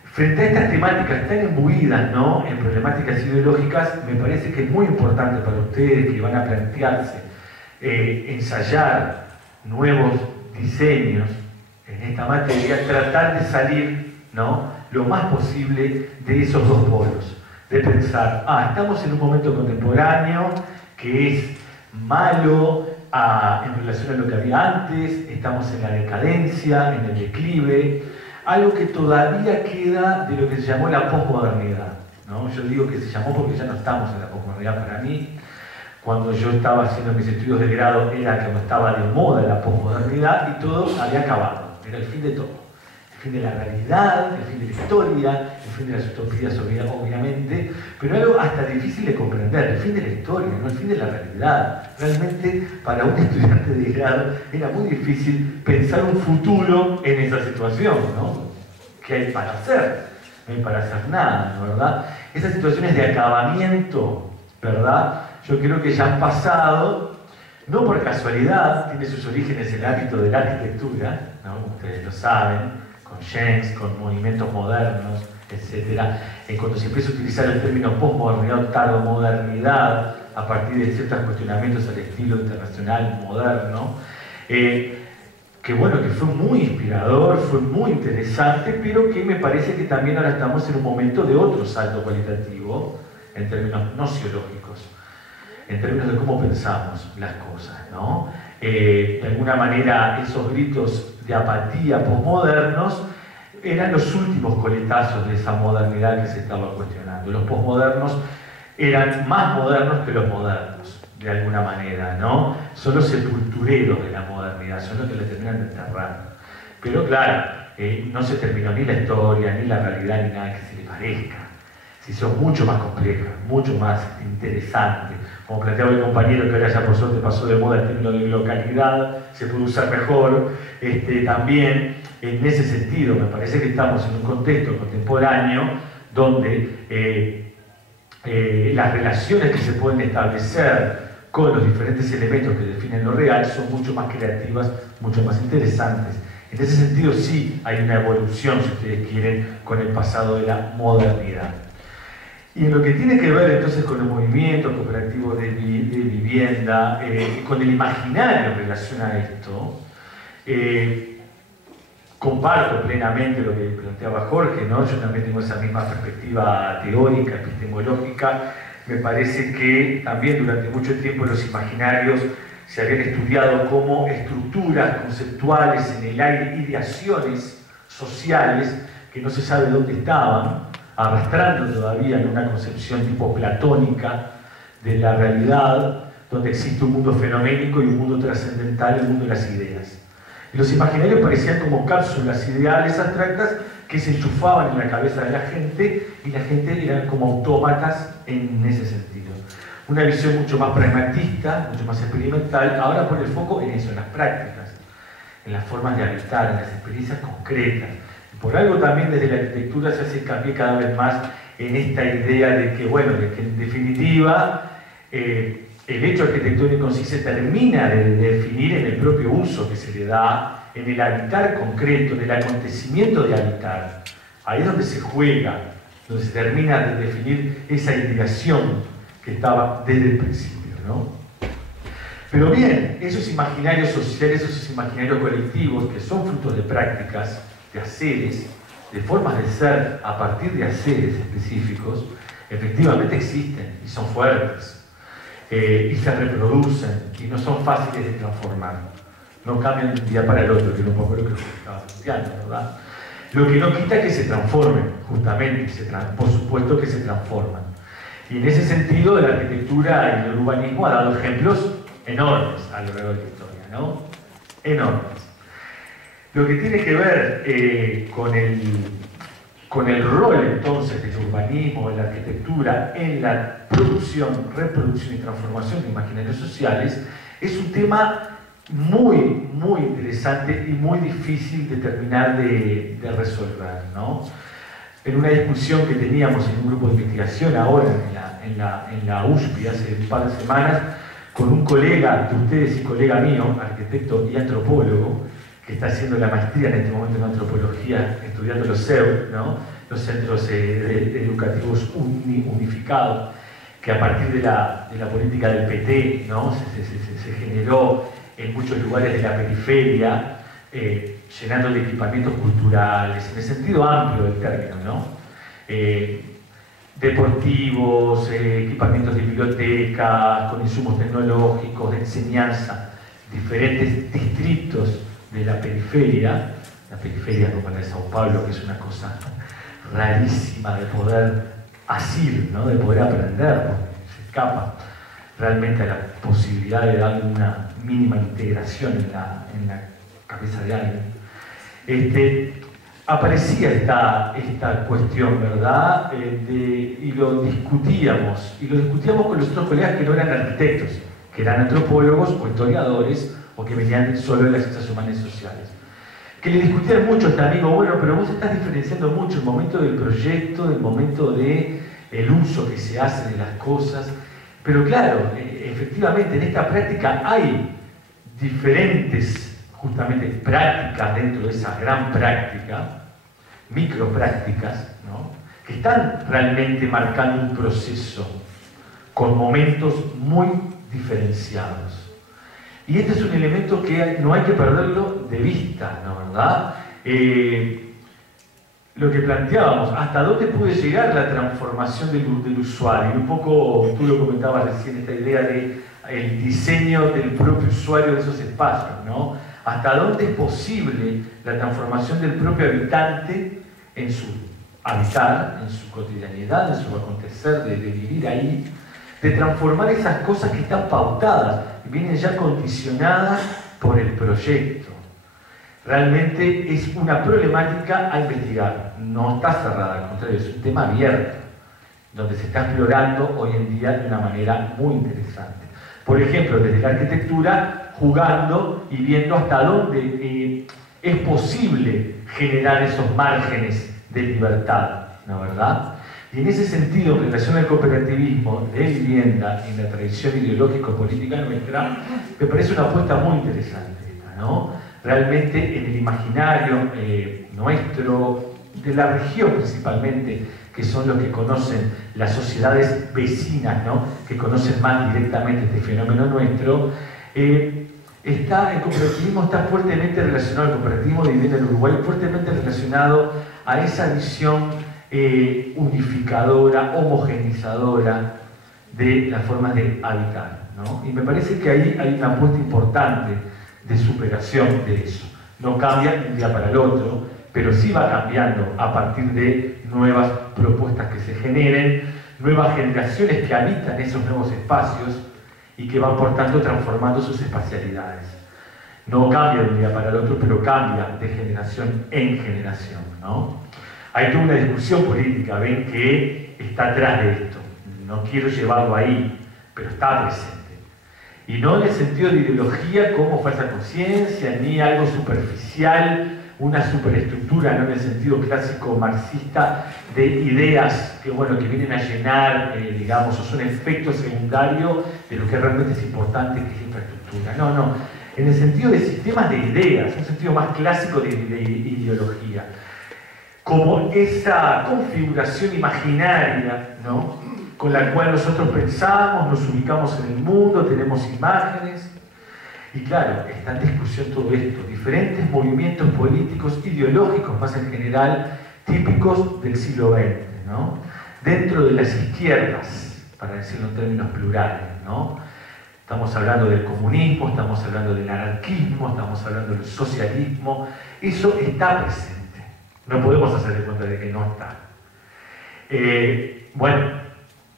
Frente a estas temáticas tan imbuidas, ¿no? En problemáticas ideológicas, me parece que es muy importante para ustedes que van a plantearse ensayar nuevos diseños en esta materia, tratar de salir, ¿no? Lo más posible de esos dos polos, de pensar, estamos en un momento contemporáneo que es malo en relación a lo que había antes, estamos en la decadencia, en el declive, algo que todavía queda de lo que se llamó la posmodernidad, ¿no? Yo digo que se llamó porque ya no estamos en la posmodernidad. Para mí, cuando yo estaba haciendo mis estudios de grado, era cuando estaba de moda la posmodernidad y todo había acabado, era el fin de todo. El fin de la realidad, el fin de la historia, el fin de las utopías, obviamente, pero algo hasta difícil de comprender, el fin de la historia, no el fin de la realidad. Realmente, para un estudiante de grado, era muy difícil pensar un futuro en esa situación, ¿no? ¿Qué hay para hacer? No hay para hacer nada, ¿no? ¿Verdad? Esas situaciones de acabamiento, ¿verdad? Yo creo que ya han pasado, no por casualidad, tiene sus orígenes en el ámbito de la arquitectura, ¿no? Ustedes lo saben, con Jens, con movimientos modernos, etc. Cuando se empieza a utilizar el término posmodernidad o tardomodernidad, a partir de ciertos cuestionamientos al estilo internacional moderno, que bueno, que fue muy inspirador, fue muy interesante, pero que me parece que también ahora estamos en un momento de otro salto cualitativo, en términos nociológicos, en términos de cómo pensamos las cosas, ¿no? De alguna manera, esos gritos de apatía posmodernos eran los últimos coletazos de esa modernidad que se estaba cuestionando. Los posmodernos eran más modernos que los modernos, de alguna manera, ¿no? Son los sepultureros de la modernidad, son los que la terminan de enterrar. Pero claro, no se terminó ni la historia, ni la realidad, ni nada que se le parezca. Se hizo mucho más compleja, mucho más interesante. Como planteaba el compañero, que ahora ya por suerte pasó de moda el término de localidad, se puede usar mejor. También, en ese sentido, me parece que estamos en un contexto contemporáneo donde las relaciones que se pueden establecer con los diferentes elementos que definen lo real son mucho más creativas, mucho más interesantes. En ese sentido sí hay una evolución, si ustedes quieren, con el pasado de la modernidad. Y en lo que tiene que ver entonces con los movimientos cooperativos de vivienda, con el imaginario en relación a esto, comparto plenamente lo que planteaba Jorge, ¿no? Yo también tengo esa misma perspectiva teórica, epistemológica. Me parece que también durante mucho tiempo los imaginarios se habían estudiado como estructuras conceptuales en el aire, ideaciones sociales que no se sabe dónde estaban, arrastrando todavía en una concepción tipo platónica de la realidad, donde existe un mundo fenoménico y un mundo trascendental, el mundo de las ideas. Y los imaginarios parecían como cápsulas ideales abstractas que se enchufaban en la cabeza de la gente, y la gente eran como autómatas en ese sentido. Una visión mucho más pragmatista, mucho más experimental, ahora pone el foco en eso, en las prácticas, en las formas de habitar, en las experiencias concretas. Y por algo también desde la arquitectura se hace hincapié cada vez más en esta idea de que, bueno, de que en definitiva el hecho arquitectónico sí se termina de definir en el propio uso que se le da, en el habitar concreto, en el acontecimiento de habitar. Ahí es donde se juega, donde se termina de definir esa ideación que estaba desde el principio, ¿no? Pero bien, esos imaginarios sociales, esos imaginarios colectivos, que son frutos de prácticas, de haceres, de formas de ser a partir de haceres específicos, efectivamente existen y son fuertes. Y se reproducen y no son fáciles de transformar. No cambian de un día para el otro, que es un poco lo que estaba planteando, ¿verdad? Lo que no quita que se transformen, justamente, por supuesto que se transforman. Y en ese sentido, la arquitectura y el urbanismo ha dado ejemplos enormes a lo largo de la historia, ¿no? Enormes. Lo que tiene que ver con el rol entonces del urbanismo, de la arquitectura en la producción, reproducción y transformación de imaginarios sociales, es un tema muy, muy interesante y muy difícil de terminar de resolver, ¿no? En una discusión que teníamos en un grupo de investigación ahora en la USPI hace un par de semanas, con un colega de ustedes y colega mío, arquitecto y antropólogo, que está haciendo la maestría en este momento en antropología, estudiando los CEU, ¿no? Los centros educativos unificados, que a partir de la política del PT, ¿no? se generó en muchos lugares de la periferia, llenando de equipamientos culturales, en el sentido amplio del término, ¿no? Deportivos, equipamientos de bibliotecas, con insumos tecnológicos, de enseñanza, diferentes distritos de la periferia como la de Sao Paulo, que es una cosa rarísima de poder asir, ¿no? De poder aprender, porque se escapa realmente a la posibilidad de darle una mínima integración en la cabeza de alguien. Aparecía esta cuestión, ¿verdad? Y lo discutíamos con los otros colegas que no eran arquitectos, que eran antropólogos o historiadores, o que venían solo de las ciencias humanas y sociales. Que le discutían mucho a este amigo, bueno, pero vos estás diferenciando mucho el momento del proyecto, del momento del uso que se hace de las cosas. Pero claro, efectivamente en esta práctica hay diferentes, justamente, prácticas dentro de esa gran práctica, microprácticas, ¿no? Que están realmente marcando un proceso con momentos muy diferenciados. Y este es un elemento que no hay que perderlo de vista, ¿no? ¿Verdad? Lo que planteábamos, hasta dónde puede llegar la transformación del usuario. Un poco, tú lo comentabas recién, esta idea del diseño del propio usuario de esos espacios, ¿no? Hasta dónde es posible la transformación del propio habitante en su habitar, en su cotidianidad, en su acontecer, de vivir ahí, de transformar esas cosas que están pautadas y vienen ya condicionadas por el proyecto. realmente es una problemática a investigar. No está cerrada, al contrario, es un tema abierto, donde se está explorando hoy en día de una manera muy interesante. Por ejemplo, desde la arquitectura, jugando y viendo hasta dónde es posible generar esos márgenes de libertad, ¿no es verdad? Y en ese sentido, en relación al cooperativismo de vivienda en la tradición ideológico-política nuestra, me parece una apuesta muy interesante esta, ¿no? Realmente en el imaginario nuestro, de la región principalmente, que son los que conocen las sociedades vecinas, ¿no? Que conocen más directamente este fenómeno nuestro, el cooperativismo está fuertemente relacionado, el cooperativismo de vivienda en Uruguay, fuertemente relacionado a esa visión unificadora, homogeneizadora de las formas de habitar, ¿no? Y me parece que ahí hay una apuesta importante de superación de eso. No cambia de un día para el otro, pero sí va cambiando a partir de nuevas propuestas que se generen, nuevas generaciones que habitan esos nuevos espacios y que van por tanto transformando sus espacialidades. No cambia de un día para el otro, pero cambia de generación en generación, ¿no? Hay toda una discusión política, ven, que está atrás de esto. No quiero llevarlo ahí, pero está presente. Y no en el sentido de ideología como falsa conciencia, ni algo superficial, una superestructura, no en el sentido clásico marxista de ideas que, bueno, que vienen a llenar, digamos, o son efectos secundarios de lo que realmente es importante, que es infraestructura. No, no. En el sentido de sistemas de ideas, un sentido más clásico de ideología. Como esa configuración imaginaria, ¿no? Con la cual nosotros pensamos, nos ubicamos en el mundo, tenemos imágenes. Y claro, está en discusión todo esto, diferentes movimientos políticos, ideológicos más en general, típicos del siglo XX, ¿no? Dentro de las izquierdas, para decirlo en términos plurales, ¿no? Estamos hablando del comunismo, estamos hablando del anarquismo, estamos hablando del socialismo, eso está presente. No podemos hacer de cuenta de que no está. Bueno,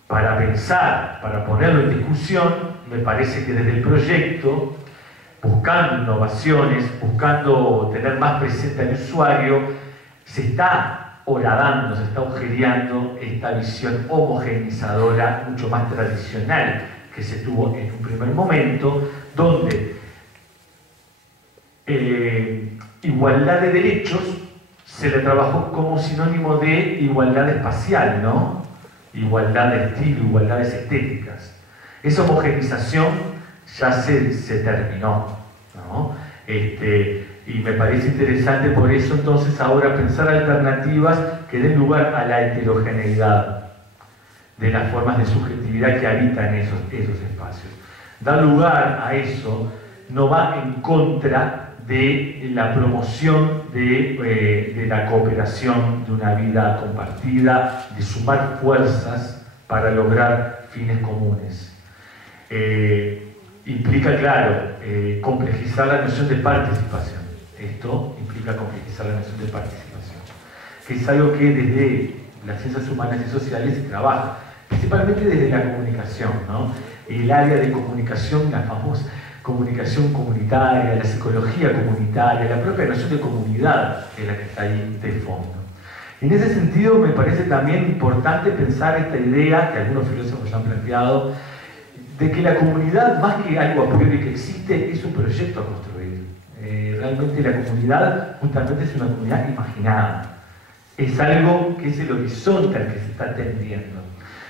para pensar, para ponerlo en discusión, me parece que desde el proyecto, buscando innovaciones, buscando tener más presente al usuario, se está horadando, se está agujereando esta visión homogeneizadora, mucho más tradicional que se tuvo en un primer momento, donde igualdad de derechos se le trabajó como sinónimo de igualdad espacial, ¿no? Igualdad de estilo, igualdades estéticas. Esa homogeneización ya se terminó, ¿no? Y me parece interesante por eso entonces ahora pensar alternativas que den lugar a la heterogeneidad de las formas de subjetividad que habitan esos espacios. Dar lugar a eso no va en contra de la promoción de la cooperación, de una vida compartida, de sumar fuerzas para lograr fines comunes. Implica, claro, complejizar la noción de participación. Esto implica complejizar la noción de participación, que es algo que desde las ciencias humanas y sociales se trabaja, principalmente desde la comunicación, ¿no? El área de comunicación, la famosa comunicación comunitaria, la psicología comunitaria, la propia noción de comunidad es la que está ahí de fondo. En ese sentido me parece también importante pensar esta idea que algunos filósofos han planteado de que la comunidad, más que algo a priori que existe, es un proyecto a construir. Realmente la comunidad justamente es una comunidad imaginada. Es algo que es el horizonte al que se está tendiendo.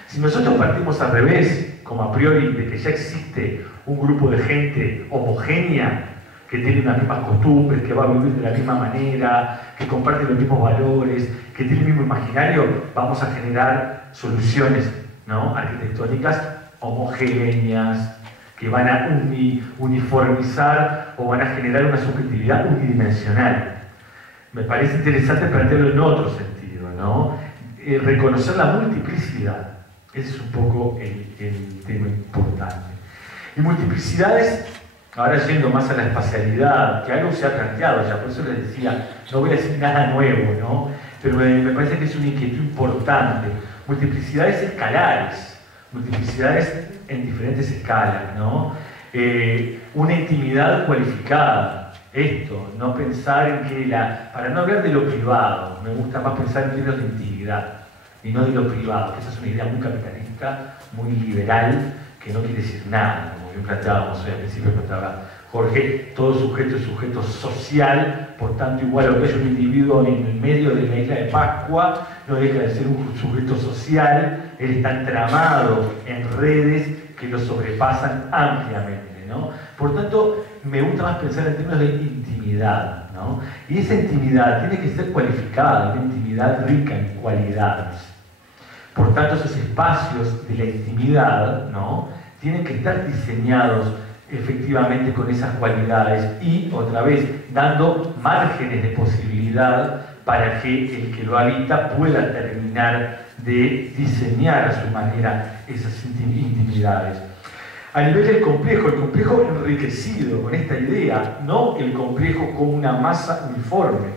Si nosotros partimos al revés, como a priori, de que ya existe un grupo de gente homogénea, que tiene unas mismas costumbres, que va a vivir de la misma manera, que comparte los mismos valores, que tiene el mismo imaginario, vamos a generar soluciones, ¿no?, arquitectónicas homogéneas, que van a uniformizar o van a generar una subjetividad unidimensional. Me parece interesante plantearlo en otro sentido, ¿no? Reconocer la multiplicidad. Ese es un poco el tema importante. Y multiplicidades, ahora yendo más a la espacialidad, que algo se ha planteado ya, por eso les decía, no voy a decir nada nuevo, ¿no? Pero me parece que es una inquietud importante. Multiplicidades escalares, multiplicidades en diferentes escalas, ¿no? Una intimidad cualificada, esto, no pensar en que para no hablar de lo privado, me gusta más pensar en términos de intimidad y no de lo privado, que esa es una idea muy capitalista, muy liberal, que no quiere decir nada, como bien planteábamos hoy al principio que estaba Jorge, todo sujeto es sujeto social, por tanto igual lo que es un individuo en el medio de la isla de Pascua, no deja de ser un sujeto social, él está entramado en redes que lo sobrepasan ampliamente, ¿no? Por tanto, me gusta más pensar en términos de intimidad, ¿no? Y esa intimidad tiene que ser cualificada, una intimidad rica en cualidades. Por tanto, esos espacios de la intimidad, ¿no?, tienen que estar diseñados efectivamente con esas cualidades y, otra vez, dando márgenes de posibilidad para que el que lo habita pueda terminar de diseñar a su manera esas intimidades. A nivel del complejo, el complejo enriquecido con esta idea, no el complejo como una masa uniforme.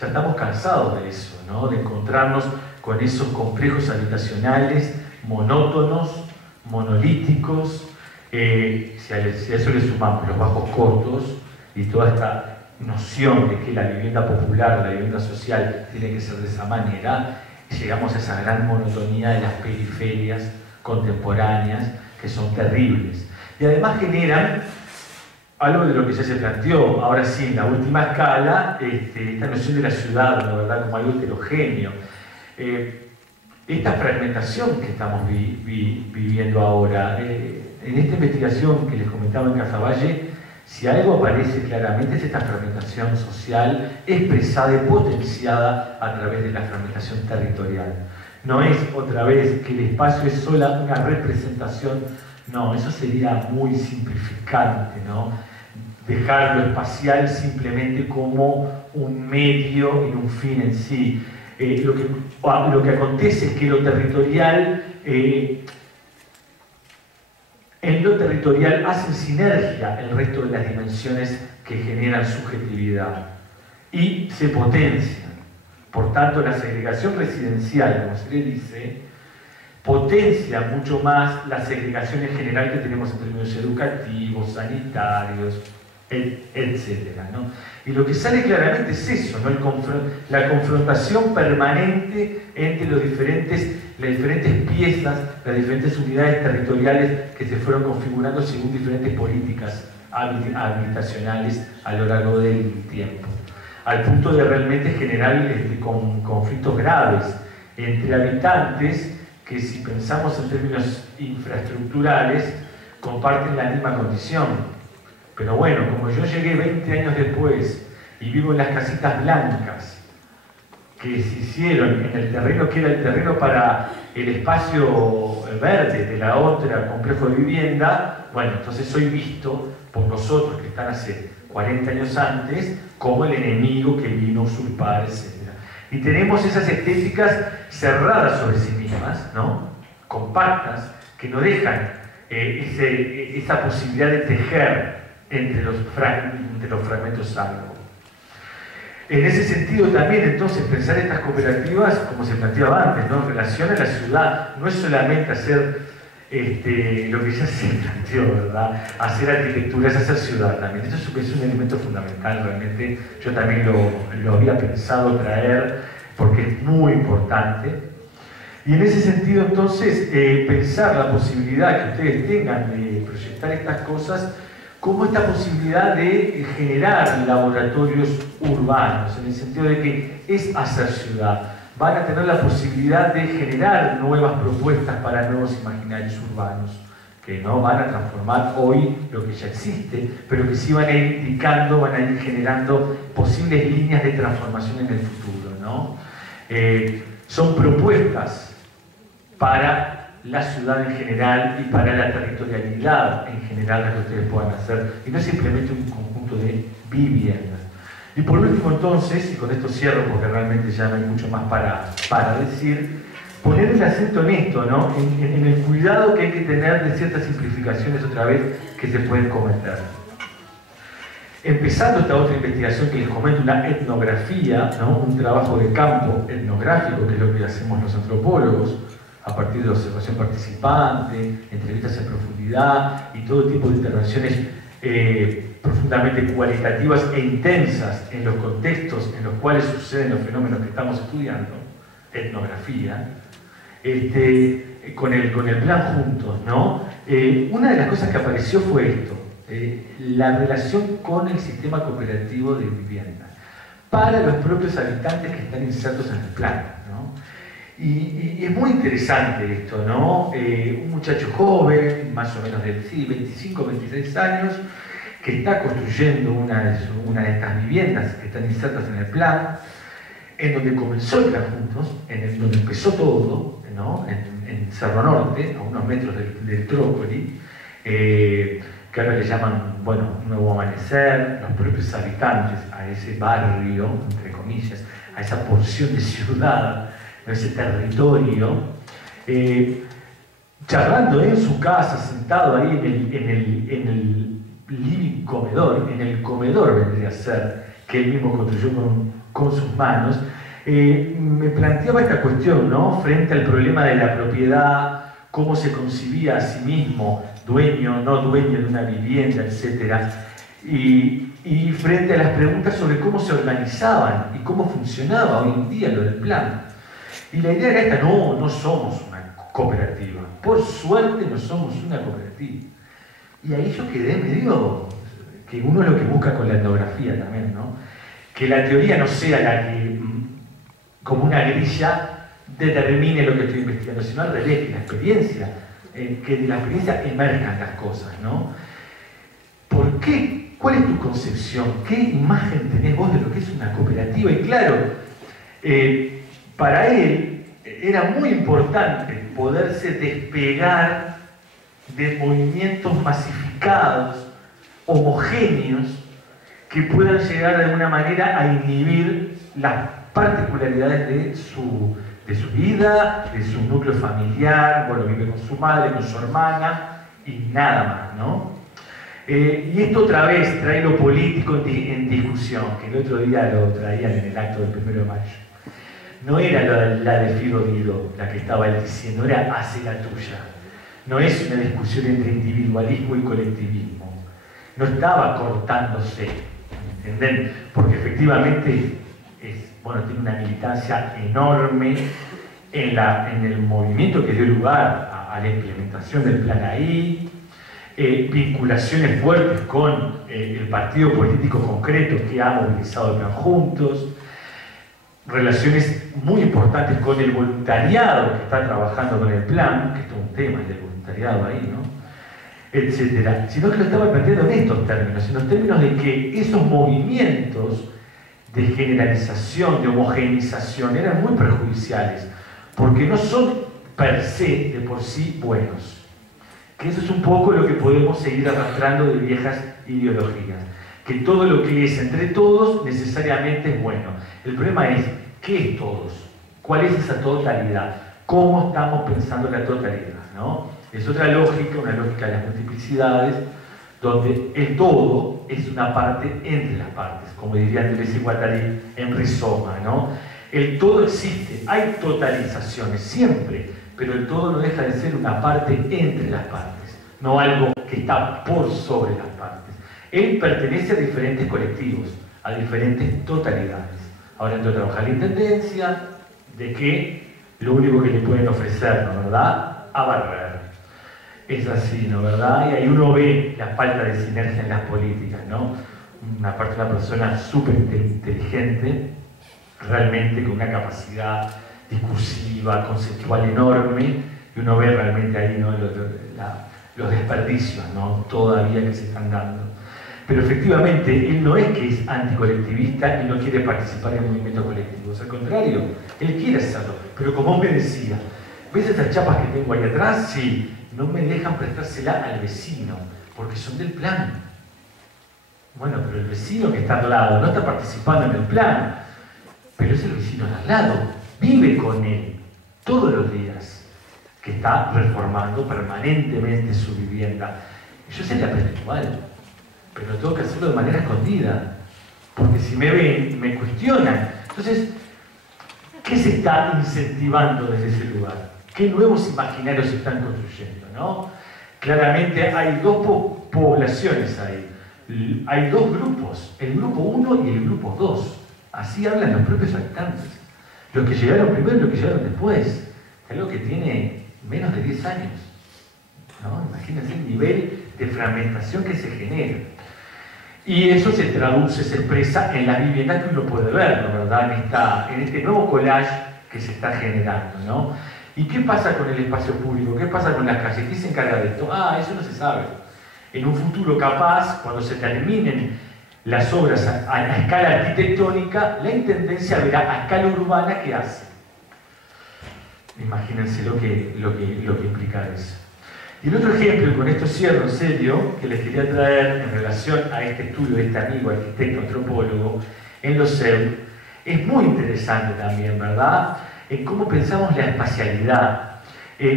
Ya estamos cansados de eso, ¿no?, de encontrarnos con esos complejos habitacionales monótonos, monolíticos. Si a eso le sumamos los bajos costos y toda esta noción de que la vivienda popular, la vivienda social tiene que ser de esa manera, llegamos a esa gran monotonía de las periferias contemporáneas que son terribles. Y además generan algo de lo que ya se planteó, ahora sí, en la última escala, esta noción de la ciudad, la verdad, como algo heterogéneo. Esta fragmentación que estamos viviendo ahora, en esta investigación que les comentaba en Casaballe, si algo aparece claramente es esta fragmentación social expresada y potenciada a través de la fragmentación territorial. No es otra vez que el espacio es sola una representación, no, eso sería muy simplificante, ¿no? Dejar lo espacial simplemente como un medio y un fin en sí. Lo que acontece es que lo territorial, en lo territorial hacen sinergia el resto de las dimensiones que generan subjetividad y se potencian. Por tanto, la segregación residencial, como se le dice, potencia mucho más la segregación en general que tenemos en términos educativos, sanitarios, etc., ¿no? Y lo que sale claramente es eso, ¿no? La confrontación permanente entre las diferentes piezas, las diferentes unidades territoriales que se fueron configurando según diferentes políticas habitacionales a lo largo del tiempo, al punto de realmente generar conflictos graves entre habitantes que, si pensamos en términos infraestructurales, comparten la misma condición. Pero bueno, como yo llegué 20 años después y vivo en las casitas blancas que se hicieron en el terreno que era el terreno para el espacio verde de la otra complejo de vivienda, bueno, entonces soy visto por los otros que están hace 40 años antes como el enemigo que vino a usurpar, etc. Y tenemos esas estéticas cerradas sobre sí mismas, ¿no?, compactas, que no dejan esa posibilidad de tejer entre los fragmentos algo. En ese sentido también, entonces, pensar estas cooperativas, como se planteaba antes, ¿no?, en relación a la ciudad, no es solamente hacer lo que ya se planteó, ¿verdad?, hacer arquitectura, es hacer ciudad también. Esto es un elemento fundamental, realmente. Yo también lo había pensado traer porque es muy importante. Y en ese sentido, entonces, pensar la posibilidad que ustedes tengan de proyectar estas cosas como esta posibilidad de generar laboratorios urbanos, en el sentido de que es hacer ciudad. Van a tener la posibilidad de generar nuevas propuestas para nuevos imaginarios urbanos, que no van a transformar hoy lo que ya existe, pero que sí van a ir indicando, van a ir generando posibles líneas de transformación en el futuro, ¿no? Son propuestas para la ciudad en general y para la territorialidad en general que ustedes puedan hacer, y no simplemente un conjunto de viviendas. Y por último, entonces, y con esto cierro porque realmente ya no hay mucho más para decir, poner el acento en esto, ¿no?, en el cuidado que hay que tener de ciertas simplificaciones, otra vez, que se pueden cometer. Empezando esta otra investigación que les comento, una etnografía, ¿no?, un trabajo de campo etnográfico, que es lo que hacemos los antropólogos, a partir de la observación participante, entrevistas en profundidad y todo tipo de intervenciones profundamente cualitativas e intensas en los contextos en los cuales suceden los fenómenos que estamos estudiando, etnografía, con el plan Juntos, ¿no? Una de las cosas que apareció fue esto, la relación con el sistema cooperativo de vivienda para los propios habitantes que están insertos en el plan, ¿no? Y es muy interesante esto, ¿no? Un muchacho joven, más o menos de 25 o 26 años, que está construyendo una de estas viviendas que están insertas en el plan, en donde comenzó el plan Juntos, donde empezó todo, ¿no? En Cerro Norte, a unos metros del Trócoli, que ahora le llaman, bueno, un nuevo amanecer, los propios habitantes a ese barrio, entre comillas, a esa porción de ciudad, a ese territorio, charlando en su casa, sentado ahí en el living comedor, en el comedor vendría a ser, que él mismo construyó con sus manos, me planteaba esta cuestión, ¿no? Frente al problema de la propiedad, cómo se concibía a sí mismo, dueño, no dueño de una vivienda, etc. Y frente a las preguntas sobre cómo se organizaban y cómo funcionaba hoy en día lo del plan. Y la idea era esta: no somos una cooperativa, por suerte no somos una cooperativa. Y ahí yo quedé medio, que uno es lo que busca con la etnografía también, ¿no? Que la teoría no sea la que, como una grilla, determine lo que estoy investigando, sino al revés, que la experiencia, que de la experiencia emerjan las cosas, ¿no? ¿Por qué? ¿Cuál es tu concepción? ¿Qué imagen tenés vos de lo que es una cooperativa? Y claro, para él era muy importante poderse despegar de movimientos masificados, homogéneos, que puedan llegar de alguna manera a inhibir las particularidades de su vida, de su núcleo familiar. Bueno, vive con su madre, con su hermana y nada más, ¿no? Y esto otra vez trae lo político en discusión, que el otro día lo traían en el acto del 1 de mayo. No era la de Fido Dido la que estaba él diciendo, era hace la tuya. No es una discusión entre individualismo y colectivismo. No estaba cortándose, ¿entienden? Porque efectivamente tiene una militancia enorme en el movimiento que dio lugar a la implementación del plan ahí, vinculaciones fuertes con el partido político concreto que ha movilizado el plan Juntos, relaciones muy importantes con el voluntariado que está trabajando con el plan, que es todo un tema del voluntariado ahí, ¿no? Etcétera. Sino que lo estaba planteando en estos términos, en los términos de que esos movimientos de generalización, de homogeneización, eran muy perjudiciales, porque no son per se, de por sí, buenos. Que eso es un poco lo que podemos seguir arrastrando de viejas ideologías. Que todo lo que es entre todos necesariamente es bueno. El problema es, ¿qué es todos? ¿Cuál es esa totalidad? ¿Cómo estamos pensando la totalidad, ¿no? Es otra lógica, una lógica de las multiplicidades, donde el todo es una parte entre las partes, como diría Andrés Guattari en Rizoma, ¿no? El todo existe, hay totalizaciones siempre, pero el todo no deja de ser una parte entre las partes, no algo que está por sobre las partes. Él pertenece a diferentes colectivos, a diferentes totalidades. Ahora entró a trabajar la intendencia, de que lo único que le pueden ofrecer, ¿no? ¿Verdad? A barrer. Es así, ¿no? ¿Verdad? Y ahí uno ve la falta de sinergia en las políticas, ¿no? Una persona súper inteligente, realmente con una capacidad discursiva, conceptual enorme, y uno ve realmente ahí, ¿no? los desperdicios, ¿no? Todavía que se están dando. Pero efectivamente, él no es que es anticolectivista y no quiere participar en movimientos colectivos, al contrario, él quiere hacerlo. Pero como me decía, ¿ves estas chapas que tengo ahí atrás? Sí, no me dejan prestársela al vecino, porque son del plan. Bueno, pero el vecino que está al lado no está participando en el plan, pero es el vecino de al lado, vive con él todos los días, que está reformando permanentemente su vivienda. Yo se la presto igual, pero tengo que hacerlo de manera escondida, porque si me ven, me cuestionan. Entonces, ¿qué se está incentivando desde ese lugar? ¿Qué nuevos imaginarios se están construyendo, ¿no? Claramente hay dos poblaciones ahí. hay dos grupos, el grupo 1 y el grupo 2. Así hablan los propios habitantes. Los que llegaron primero y los que llegaron después. Es algo que tiene menos de 10 años. ¿No? Imagínense el nivel de fragmentación que se genera. Y eso se traduce, se expresa en las viviendas que uno puede ver, ¿no? ¿Verdad? En este nuevo collage que se está generando, ¿no? ¿Y qué pasa con el espacio público? ¿Qué pasa con las calles? ¿Quién se encarga de esto? Eso no se sabe. En un futuro capaz, cuando se terminen las obras a escala arquitectónica, la Intendencia verá a escala urbana qué hace. Imagínense lo que implica eso. Y el otro ejemplo, y con esto cierro en serio, que les quería traer en relación a este estudio de este amigo, arquitecto, antropólogo, en los CEU, es muy interesante también, ¿verdad? En cómo pensamos la espacialidad.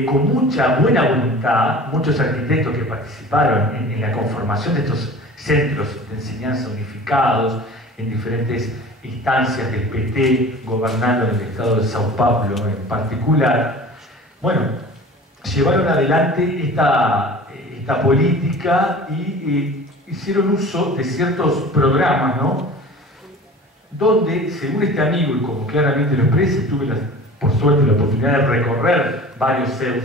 Con mucha buena voluntad, muchos arquitectos que participaron en la conformación de estos centros de enseñanza unificados en diferentes instancias del PT, gobernando en el estado de Sao Paulo en particular, bueno, llevaron adelante esta política y hicieron uso de ciertos programas, ¿no? Donde, según este amigo, y como claramente lo expresa, tuve por suerte la oportunidad de recorrer varios CEUs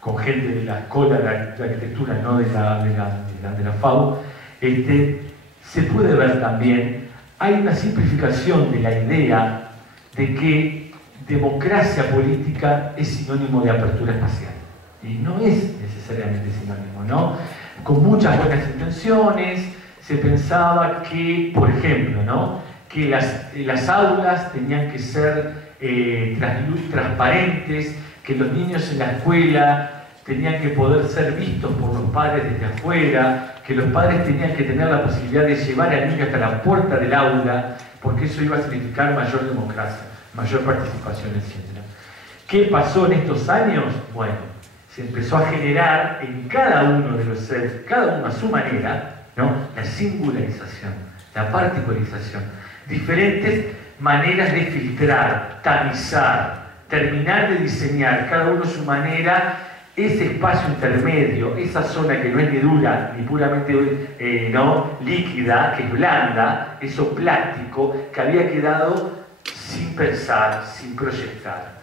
con gente de la escuela de arquitectura, no de la FAU, se puede ver también, hay una simplificación de la idea de que democracia política es sinónimo de apertura espacial. Y no es necesariamente sinónimo, ¿no? Con muchas buenas intenciones se pensaba que, por ejemplo, ¿no? Que las aulas tenían que ser transparentes, que los niños en la escuela tenían que poder ser vistos por los padres desde afuera, que los padres tenían que tener la posibilidad de llevar al niño hasta la puerta del aula, porque eso iba a significar mayor democracia, mayor participación, etc. ¿Qué pasó en estos años? Bueno, se empezó a generar en cada uno de los seres, cada uno a su manera, ¿no? La singularización, la particularización, diferentes maneras de filtrar, tamizar, terminar de diseñar, cada uno a su manera, ese espacio intermedio, esa zona que no es ni dura ni puramente ¿no? líquida, que es blanda, eso plástico, que había quedado sin pensar, sin proyectar.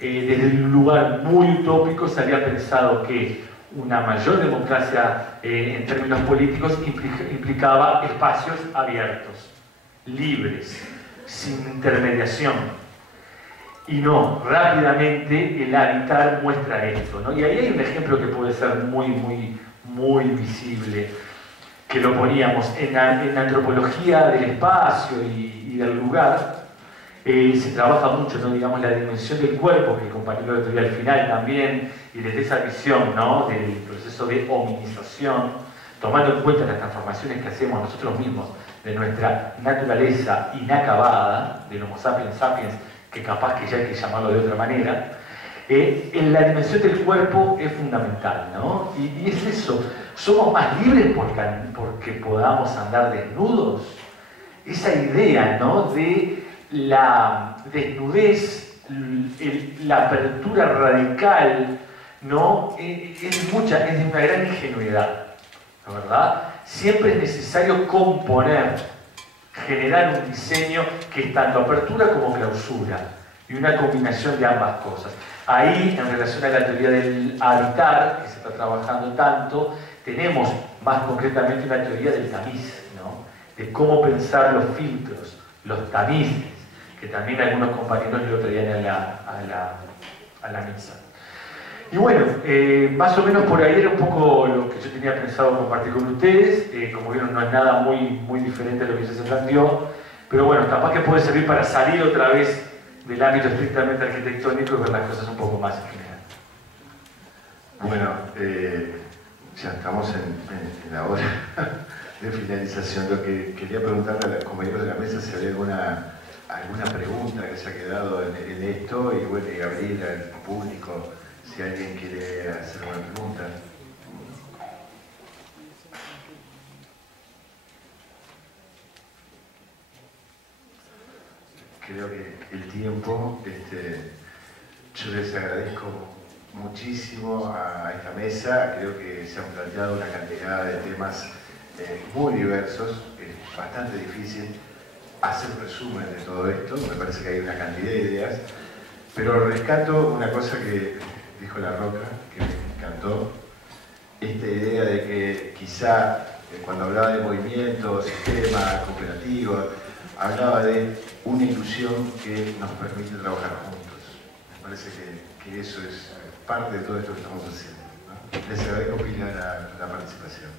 Desde un lugar muy utópico se había pensado que una mayor democracia en términos políticos implicaba espacios abiertos, libres, sin intermediación. Y no, rápidamente el habitar muestra esto, ¿no? Y ahí hay un ejemplo que puede ser muy visible, que lo poníamos en la antropología del espacio y del lugar. Se trabaja mucho, ¿no? Digamos, la dimensión del cuerpo, que el compañero lo al final también, y desde esa visión, ¿no? Del proceso de hominización, tomando en cuenta las transformaciones que hacemos nosotros mismos de nuestra naturaleza inacabada, del Homo sapiens sapiens, que capaz que ya hay que llamarlo de otra manera, en la dimensión del cuerpo es fundamental, ¿no? Y es eso, somos más libres porque podamos andar desnudos. Esa idea, ¿no? De la desnudez, la apertura radical, ¿no? Es de una gran ingenuidad, ¿no? ¿Verdad? Siempre es necesario componer, generar un diseño que es tanto apertura como clausura, y una combinación de ambas cosas. Ahí, en relación a la teoría del habitar, que se está trabajando tanto, tenemos más concretamente una teoría del tamiz, ¿no? De cómo pensar los filtros, los tamices, que también algunos compañeros lo traían a la mesa. Y bueno, más o menos por ahí era un poco lo que yo tenía pensado compartir con ustedes. Como vieron, no es nada muy diferente a lo que ya se planteó, pero bueno, capaz que puede servir para salir otra vez del ámbito estrictamente arquitectónico y ver las cosas un poco más en general. Bueno, ya estamos en la hora de finalización. Lo que quería preguntarle a los compañeros de la mesa si había alguna pregunta que se ha quedado en esto, y bueno, y abrir al público si alguien quiere hacer una pregunta. Creo que el tiempo, yo les agradezco muchísimo a esta mesa. Creo que se han planteado una cantidad de temas muy diversos, es bastante difícil hacer un resumen de todo esto, me parece que hay una cantidad de ideas, pero rescato una cosa que dijo La Roca, que me encantó, esta idea de que quizá cuando hablaba de movimiento, sistema, cooperativo, hablaba de una ilusión que nos permite trabajar juntos. Me parece que eso es parte de todo esto que estamos haciendo, ¿no? Les agradezco, Pilar, la participación.